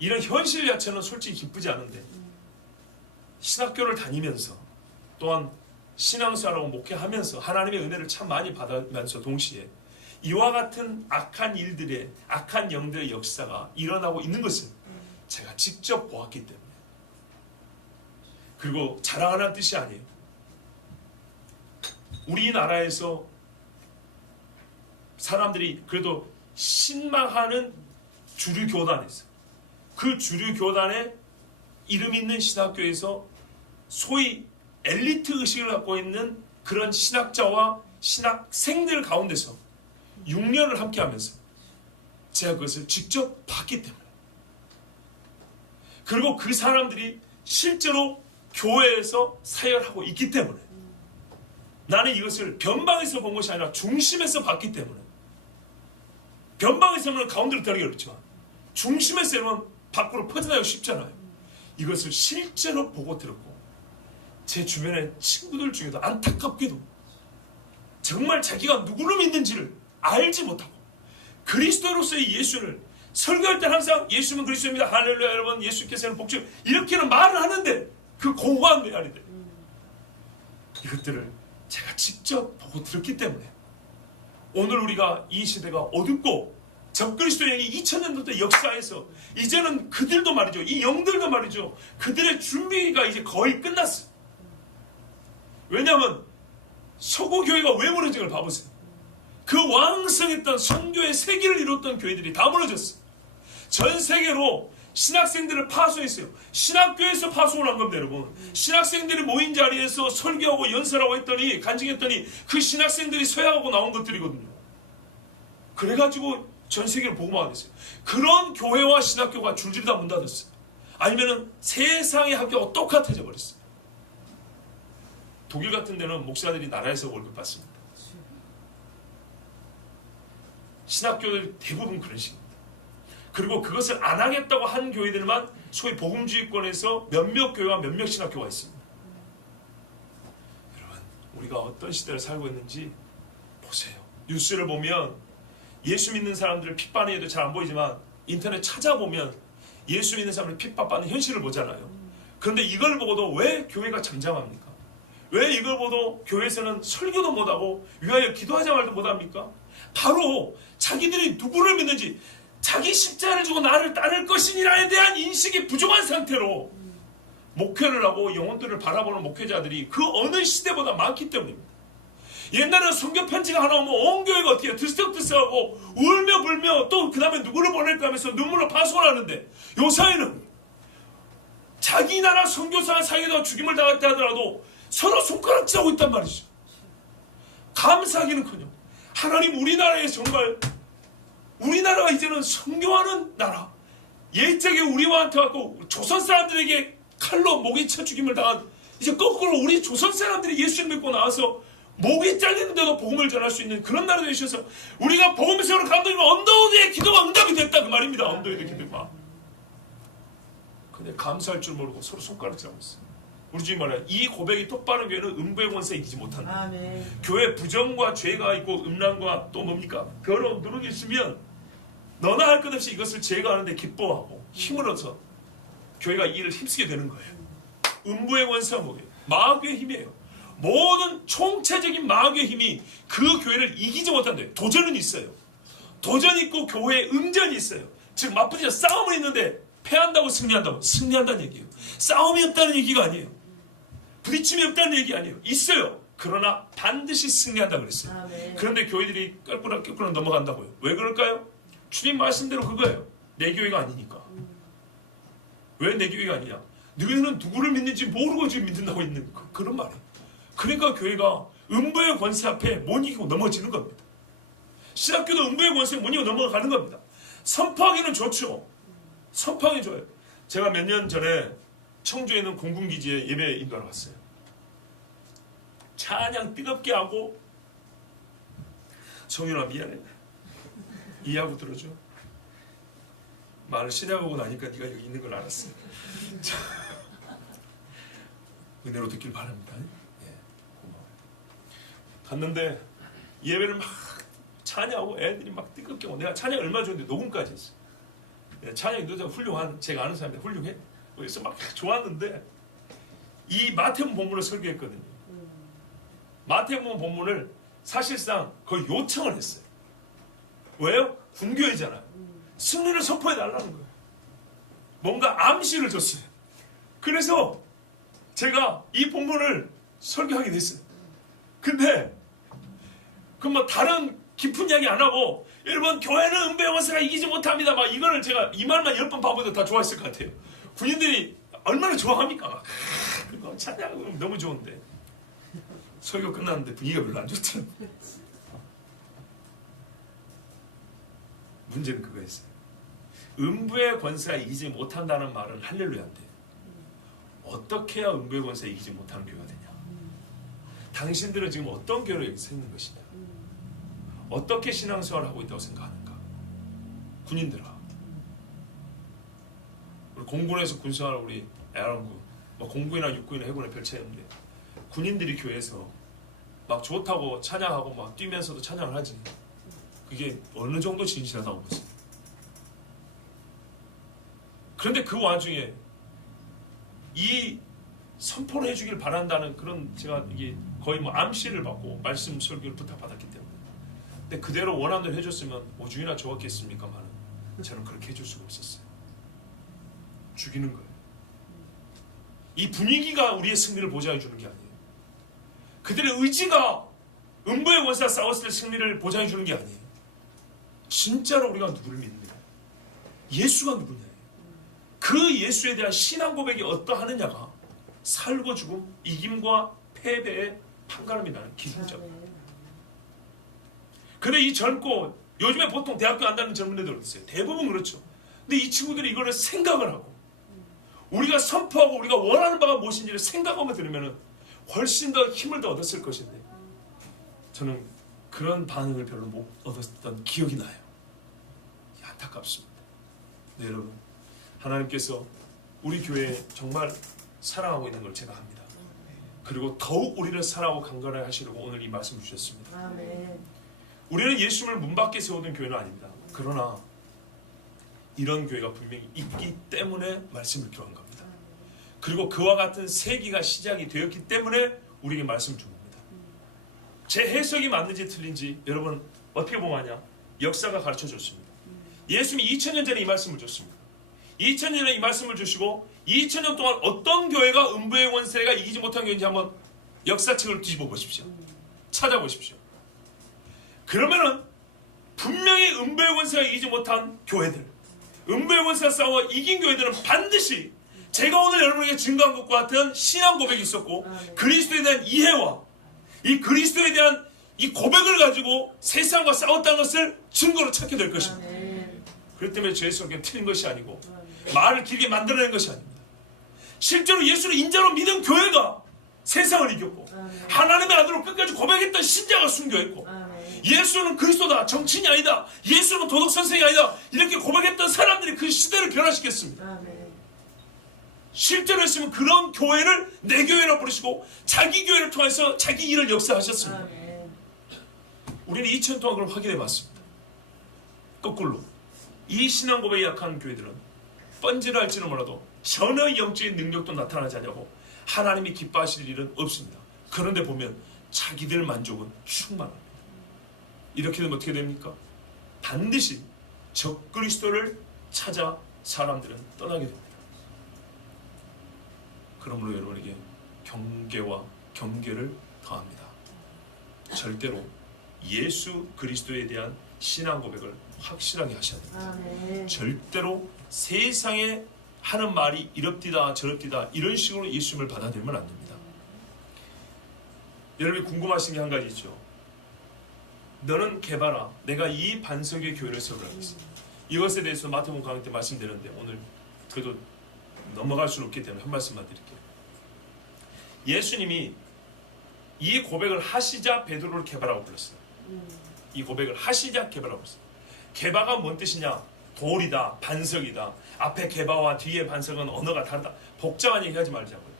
이런 현실 자체는 솔직히 기쁘지 않은데, 신학교를 다니면서 또한 신앙생활하고 목회하면서 하나님의 은혜를 참 많이 받으면서 동시에 이와 같은 악한 일들의, 악한 영들의 역사가 일어나고 있는 것을 제가 직접 보았기 때문에, 그리고 자랑하는 뜻이 아니에요. 우리나라에서 사람들이 그래도 신망하는 주류 교단에서, 그 주류 교단에 이름 있는 신학교에서 소위 엘리트 의식을 갖고 있는 그런 신학자와 신학생들 가운데서 6년을 함께 하면서 제가 그것을 직접 봤기 때문에, 그리고 그 사람들이 실제로 교회에서 사역하고 있기 때문에, 나는 이것을 변방에서 본 것이 아니라 중심에서 봤기 때문에, 변방에서는 가운데로 들어가기 어렵지만 중심에서는 밖으로 퍼져나가기 쉽잖아요. 이것을 실제로 보고 들었고, 제 주변의 친구들 중에도 안타깝게도 정말 자기가 누구를 믿는지를 알지 못하고 그리스도로서의 예수를 설교할 때 항상 예수는 그리스도입니다, 할렐루야, 여러분 예수께서는 복주, 이렇게는 말을 하는데 그 공허한 메아리들, 이것들을 제가 직접 보고 들었기 때문에 오늘 우리가 이 시대가 어둡고 적그리스도의 영이 2000년도 역사에서 이제는 그들도 말이죠, 이 영들도 말이죠, 그들의 준비가 이제 거의 끝났어요. 왜냐하면 서구 교회가 왜 무너진 걸 봐보세요. 그 왕성했던 선교의 세기를 이뤘던 교회들이 다 무너졌어요. 전 세계로 신학생들을 파송했어요. 신학교에서 파송을 한 겁니다, 여러분. 신학생들이 모인 자리에서 설교하고 연설하고 했더니, 간증했더니 그 신학생들이 서야하고 나온 것들이거든요. 그래가지고 전 세계로 복음화가 됐어요. 그런 교회와 신학교가 줄줄이 다 문 닫았어요. 아니면은 세상의 학교가 똑같아져 버렸어요. 독일 같은 데는 목사들이 나라에서 월급 받습니다. 신학교들 대부분 그런 식입니다. 그리고 그것을 안 하겠다고 한 교회들만 소위 복음주의권에서 몇몇 교회와 몇몇 신학교가 있습니다. 여러분, 우리가 어떤 시대를 살고 있는지 보세요. 뉴스를 보면 예수 믿는 사람들을 핍박하는 애도 잘 안 보이지만 인터넷 찾아보면 예수 믿는 사람을 핍박받는 현실을 보잖아요. 그런데 이걸 보고도 왜 교회가 잠잠합니까? 왜 이걸 보도 교회에서는 설교도 못하고 위하여 기도하자 말도 못합니까? 바로 자기들이 누구를 믿는지, 자기 십자가를 주고 나를 따를 것이니라에 대한 인식이 부족한 상태로 목회를 하고 영혼들을 바라보는 목회자들이 그 어느 시대보다 많기 때문입니다. 옛날에는 선교 편지가 하나 오면 온 교회가 어떻게 들썩들썩하고 울며 불며 또 그 다음에 누구를 보낼까 하면서 눈물로 파송을 하는데, 요사이는 자기 나라 선교사 사이에다 죽임을 당했다 하더라도 서로 손가락질하고 있단 말이죠. 감사하기는커녕 하나님, 우리나라에 정말, 우리나라가 이제는 선교하는 나라, 옛적에 우리와 한테 갖고 조선 사람들에게 칼로 목이 쳐 죽임을 당한, 이제 거꾸로 우리 조선 사람들이 예수를 믿고 나와서 목이 잘리는데도 복음을 전할 수 있는 그런 나라 되셔서 우리가 복음을 세우는 감독님 언더우드의 기도가 응답이 됐다 그 말입니다. 언더우드의 기도가. 근데 감사할 줄 모르고 서로 손가락 잡고 있어요. 우리 주님 말해요. 이 고백이 똑바른 교회는 음부의 권세에 이기지 못한다. 아멘. 교회 부정과 죄가 있고 음란과 또 뭡니까? 더러운 누룩이 있으면 너나 할 것 없이 이것을 제거하는데 기뻐하고 힘을 얻어서 교회가 이 일을 힘쓰게 되는 거예요. 음부의 권세가 뭐예요? 마귀의 힘이에요. 모든 총체적인 마귀의 힘이 그 교회를 이기지 못한대요. 도전은 있어요. 도전이 있고 교회에 응전이 있어요. 즉 맞부딪혀 싸움은 있는데 패한다고 승리한다고 승리한다는 얘기예요. 싸움이 없다는 얘기가 아니에요. 부딪힘이 없다는 얘기 아니에요. 있어요. 그러나 반드시 승리한다고 그랬어요. 아멘. 그런데 교회들이 껄끄락 넘어간다고요. 왜 그럴까요? 주님 말씀대로 그거예요. 내 교회가 아니니까. 왜 내 교회가 아니냐? 너희는 누구를 믿는지 모르고 지금 믿는다고 있는 그런 말이에요. 그러니까 교회가 음부의 권세 앞에 못 이기고 넘어지는 겁니다. 신학교도 음부의 권세에 못 이기고 넘어가는 겁니다. 선포하기는 좋죠. 선포하기 좋아요. 제가 몇 년 전에 청주에 있는 공군기지에 예배 인도하러 갔어요. 찬양 뜨겁게 하고 정윤아 미안해. 이해하고 들어줘. 말을 시작하고 나니까 네가 여기 있는 걸 알았어. 은혜로 듣길 바랍니다. 예, 고마워요. 갔는데 예배를 막 찬양하고 애들이 막 뜨겁게 하고 내가 찬양 얼마 좋은데 녹음까지 했어. 찬양 인도자가 훌륭한 제가 아는 사람인데 훌륭해. 그래서 막 좋았는데 이 마태복음 본문을 설교했거든요. 마태복음 본문을 사실상 거의 요청을 했어요. 왜요? 군교회잖아요. 승리를 선포해 달라는 거예요. 뭔가 암시를 줬어요. 그래서 제가 이 본문을 설교하게 됐어요. 근데 그 뭐 다른 깊은 이야기 안 하고 여러분 교회는 음부의 권세가 이기지 못합니다. 막 이거를 제가 이 말만 10번 봐봐도 다 좋아했을 것 같아요. 군인들이 얼마나 좋아합니까? 막 찬양 너무 좋은데 설교 끝났는데 분위기가 별로 안 좋더라고요. 문제는 그거였어요. 음부의 권세가 이기지 못한다는 말은 할렐루야인데 어떻게 해야 음부의 권세가 이기지 못하는 교회가 되냐? 당신들은 지금 어떤 교회로 여기서 있는 것이냐? 어떻게 신앙생활을 하고 있다고 생각하는가? 군인들아, 우리 공군에서 군생활 우리 애랑군 뭐 공군이나 육군이나 해군에 별 차이 없는데 군인들이 교회에서 막 좋다고 찬양하고 막 뛰면서도 찬양을 하지. 그게 어느 정도 진실하다고 보세요. 그런데 그 와중에 이 선포를 해주길 바란다는 그런 제가 이게 거의 뭐 암시를 받고 말씀 설교를 부탁받았기 때문에 근데 그대로 원하는 대로 해줬으면 오죽이나 좋았겠습니까만 저는 그렇게 해줄 수가 없었어요. 죽이는 거예요. 이 분위기가 우리의 승리를 보장해 주는 게 아니에요. 그들의 의지가 음부의 권세와 싸웠을 때 승리를 보장해 주는 게 아니에요. 진짜로 우리가 누구를 믿느냐? 예수가 누구냐? 그 예수에 대한 신앙 고백이 어떠하느냐가 살고 죽음, 이김과 패배의 판가름이 나는 기준점이에요. 근데 이 젊고 요즘에 보통 대학교 안 다니는 젊은 애들 있어요. 대부분 그렇죠. 근데 이 친구들이 이거를 생각을 하고 우리가 선포하고 우리가 원하는 바가 무엇인지를 생각하며 들으면 훨씬 더 힘을 더 얻었을 것인데 저는 그런 반응을 별로 못 얻었던 기억이 나요. 안타깝습니다. 네, 여러분 하나님께서 우리 교회에 정말 사랑하고 있는 걸 제가 압니다. 그리고 더욱 우리를 사랑하고 강건하게 하시려고 오늘 이 말씀을 주셨습니다. 아멘. 우리는 예수님을 문 밖에 세우던 교회는 아닙니다. 그러나 이런 교회가 분명히 있기 때문에 말씀을 교한 겁니다. 그리고 그와 같은 세기가 시작이 되었기 때문에 우리에게 말씀을 준 겁니다. 제 해석이 맞는지 틀린지 여러분 어떻게 보느냐? 역사가 가르쳐 줬습니다. 예수님이 2000년 전에 이 말씀을 줬습니다. 2000년 전에 이 말씀을 주시고 2000년 동안 어떤 교회가 음부의 권세가 이기지 못한 교회인지 한번 역사책을 뒤집어 보십시오. 찾아보십시오. 그러면은 분명히 음부의 권세가 이기지 못한 교회들, 음부의 권세가 싸워 이긴 교회들은 반드시 제가 오늘 여러분에게 증거한 것과 같은 신앙 고백이 있었고 그리스도에 대한 이해와 이 그리스도에 대한 이 고백을 가지고 세상과 싸웠다는 것을 증거로 찾게 될 것입니다. 그렇기 때문에 제 설교는 틀린 것이 아니고 말을 길게 만들어낸 것이 아닙니다. 실제로 예수를 인자로 믿은 교회가 세상을 이겼고, 하나님의 아들로 끝까지 고백했던 신자가 순교했고, 예수는 그리스도다, 정치인이 아니다, 예수는 도덕 선생이 아니다, 이렇게 고백했던 사람들이 그 시대를 변화시켰습니다. 실제로 했으면 그런 교회를 내 교회라고 부르시고 자기 교회를 통해서 자기 일을 역사하셨습니다. 우리는 2000년 동안 그걸 확인해 봤습니다. 거꾸로 이 신앙 고백이 약한 교회들은 뻔질할지는 몰라도 전혀 영적인 능력도 나타나지 않냐고 하나님이 기뻐하실 일은 없습니다. 그런데 보면 자기들 만족은 충만합니다. 이렇게 되면 어떻게 됩니까? 반드시 적그리스도를 찾아 사람들은 떠나게 됩니다. 그러므로 여러분에게 경계와 경계를 더합니다. 절대로 예수 그리스도에 대한 신앙 고백을 확실하게 하셔야 됩니다. 절대로 세상에 하는 말이 이럽디다 저럽디다 이런 식으로 예수님을 받아들이면 안 됩니다. 여러분이 궁금하신 게 한 가지 있죠. 너는 개발아, 내가 이 반석의 교회를 세우라 했습니다. 이것에 대해서 마태복음 강의 때 말씀드렸는데 오늘 그래도 넘어갈 수는 없기 때문에 한 말씀만 드릴게요. 예수님이 이 고백을 하시자 베드로를 개바라고 불렀어요. 이 고백을 하시자 개바라고 불렀어요. 개바가 뭔 뜻이냐? 돌이다, 반석이다. 앞에 개바와 뒤에 반석은 언어가 다르다. 복잡한 얘기하지 말자고요.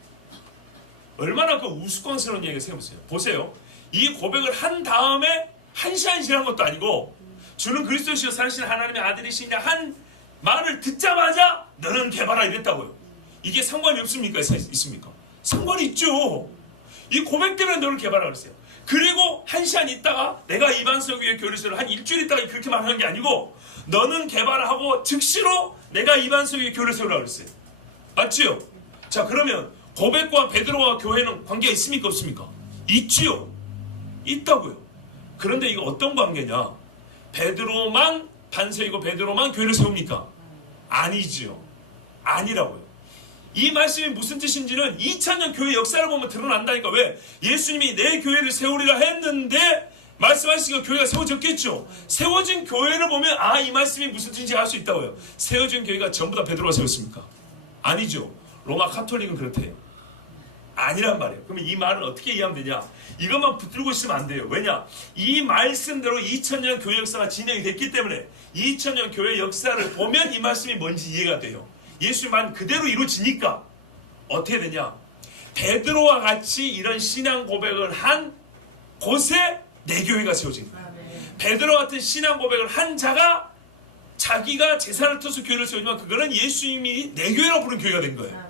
얼마나 그 우스꽝스러운 얘기를 세우세요. 보세요. 이 고백을 한 다음에 한시한 것도 아니고 주는 그리스도시요 살아계신 하나님의 아들이시냐 한 말을 듣자마자 너는 개바라 이랬다고요. 이게 상관이 없습니까? 있습니까? 상관이 있죠. 이 고백 때문에 너를 개발하라 그랬어요. 그리고 한 시간 있다가 내가 이 반석 위에 교회를 세우라 한 일주일 있다가 그렇게 말하는 게 아니고 너는 개발하고 즉시로 내가 이 반석 위에 교회를 세우라 그랬어요. 맞지요? 자, 그러면 고백과 베드로와 교회는 관계가 있습니까? 없습니까? 있지요. 있다고요. 그런데 이거 어떤 관계냐? 베드로만 반석이고 베드로만 교회를 세웁니까? 아니지요. 아니라고요. 이 말씀이 무슨 뜻인지는 2000년 교회 역사를 보면 드러난다니까. 왜? 예수님이 내 교회를 세우리라 했는데 말씀하시니까 교회가 세워졌겠죠. 세워진 교회를 보면 아, 이 말씀이 무슨 뜻인지 알 수 있다고요. 세워진 교회가 전부 다 베드로가 세웠습니까? 아니죠. 로마 카톨릭은 그렇대요. 아니란 말이에요. 그러면 이 말은 어떻게 이해하면 되냐? 이것만 붙들고 있으면 안 돼요. 왜냐? 이 말씀대로 2000년 교회 역사가 진행이 됐기 때문에 2000년 교회 역사를 보면 이 말씀이 뭔지 이해가 돼요. 예수의 말 그대로 이루어지니까 어떻게 되냐? 베드로와 같이 이런 신앙 고백을 한 곳에 내 교회가 세워진 거예요. 베드로 같은 신앙 고백을 한 자가 자기가 재산을 터서 교회를 세우지만 그거는 예수님이 내 교회라고 부른 교회가 된 거예요.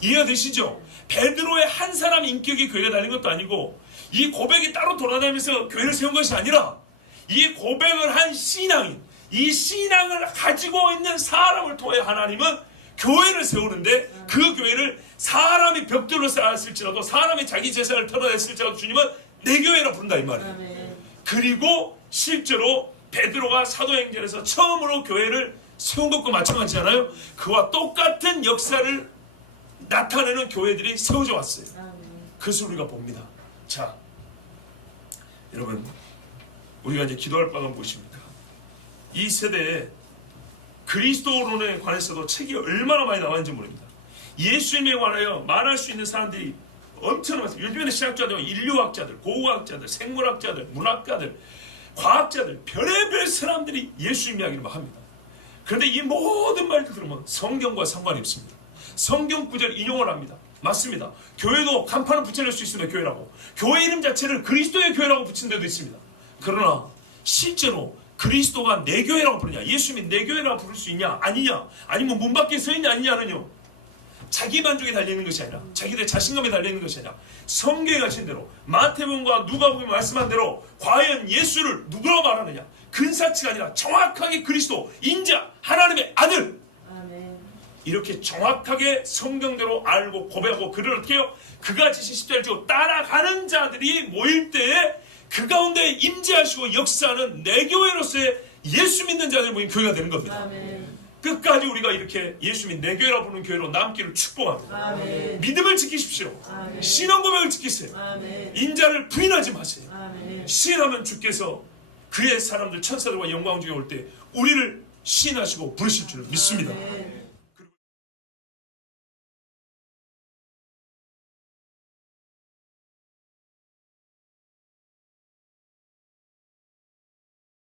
이해가 되시죠? 베드로의 한 사람 인격이 교회가 달린 것도 아니고 이 고백이 따로 돌아다니면서 교회를 세운 것이 아니라 이 고백을 한 신앙인, 이 신앙을 가지고 있는 사람을 통해 하나님은 교회를 세우는데 그 교회를 사람이 벽돌로 쌓았을지라도 사람이 자기 재산을 털어냈을지라도 주님은 내 교회라 부른다 이 말이에요. 그리고 실제로 베드로가 사도행전에서 처음으로 교회를 세운 것과 마찬가지잖아요. 그와 똑같은 역사를 나타내는 교회들이 세워져 왔어요. 그것을 우리가 봅니다. 자, 여러분, 우리가 이제 기도할 바가 무엇입니까? 이 세대에 그리스도론에 관해서도 책이 얼마나 많이 나왔는지 모릅니다. 예수님에 관하여 말할 수 있는 사람들이 엄청 많습니다. 요즘에는 신학자들, 인류학자들, 고고학자들, 생물학자들, 문학가들, 과학자들, 별의별 사람들이 예수님 이야기를 막 합니다. 그런데 이 모든 말들 들으면 성경과 상관이 없습니다. 성경 구절 인용을 합니다. 맞습니다. 교회도 간판을 붙여낼 수 있습니다. 교회라고. 교회 이름 자체를 그리스도의 교회라고 붙인 데도 있습니다. 그러나 실제로 그리스도가 내 교회라고 부르냐, 예수님이 내 교회라고 부를 수 있냐 아니냐, 아니면 문 밖에 서 있냐 아니냐는요, 자기 만족에 달려있는 것이 아니라 자기들의 자신감에 달려있는 것이 아니라 성경에 가신 대로 마태복음과 누가복음이 말씀한 대로 과연 예수를 누구라고 말하느냐, 근사치가 아니라 정확하게 그리스도 인자 하나님의 아들, 이렇게 정확하게 성경대로 알고 고백하고 그를 어떻게 해요? 그가 지신 십자가를 지고 따라가는 자들이 모일 때에 그 가운데 임재하시고 역사하는 내 교회로서의 예수 믿는 자들이 모인 교회가 되는 겁니다. 끝까지 우리가 이렇게 예수님 내 교회라 부르는 교회로 남기를 축복합니다. 믿음을 지키십시오. 신앙 고백을 지키세요. 인자를 부인하지 마세요. 시인하면 주께서 그의 사람들 천사들과 영광 중에 올 때 우리를 시인하시고 부르실 줄 믿습니다.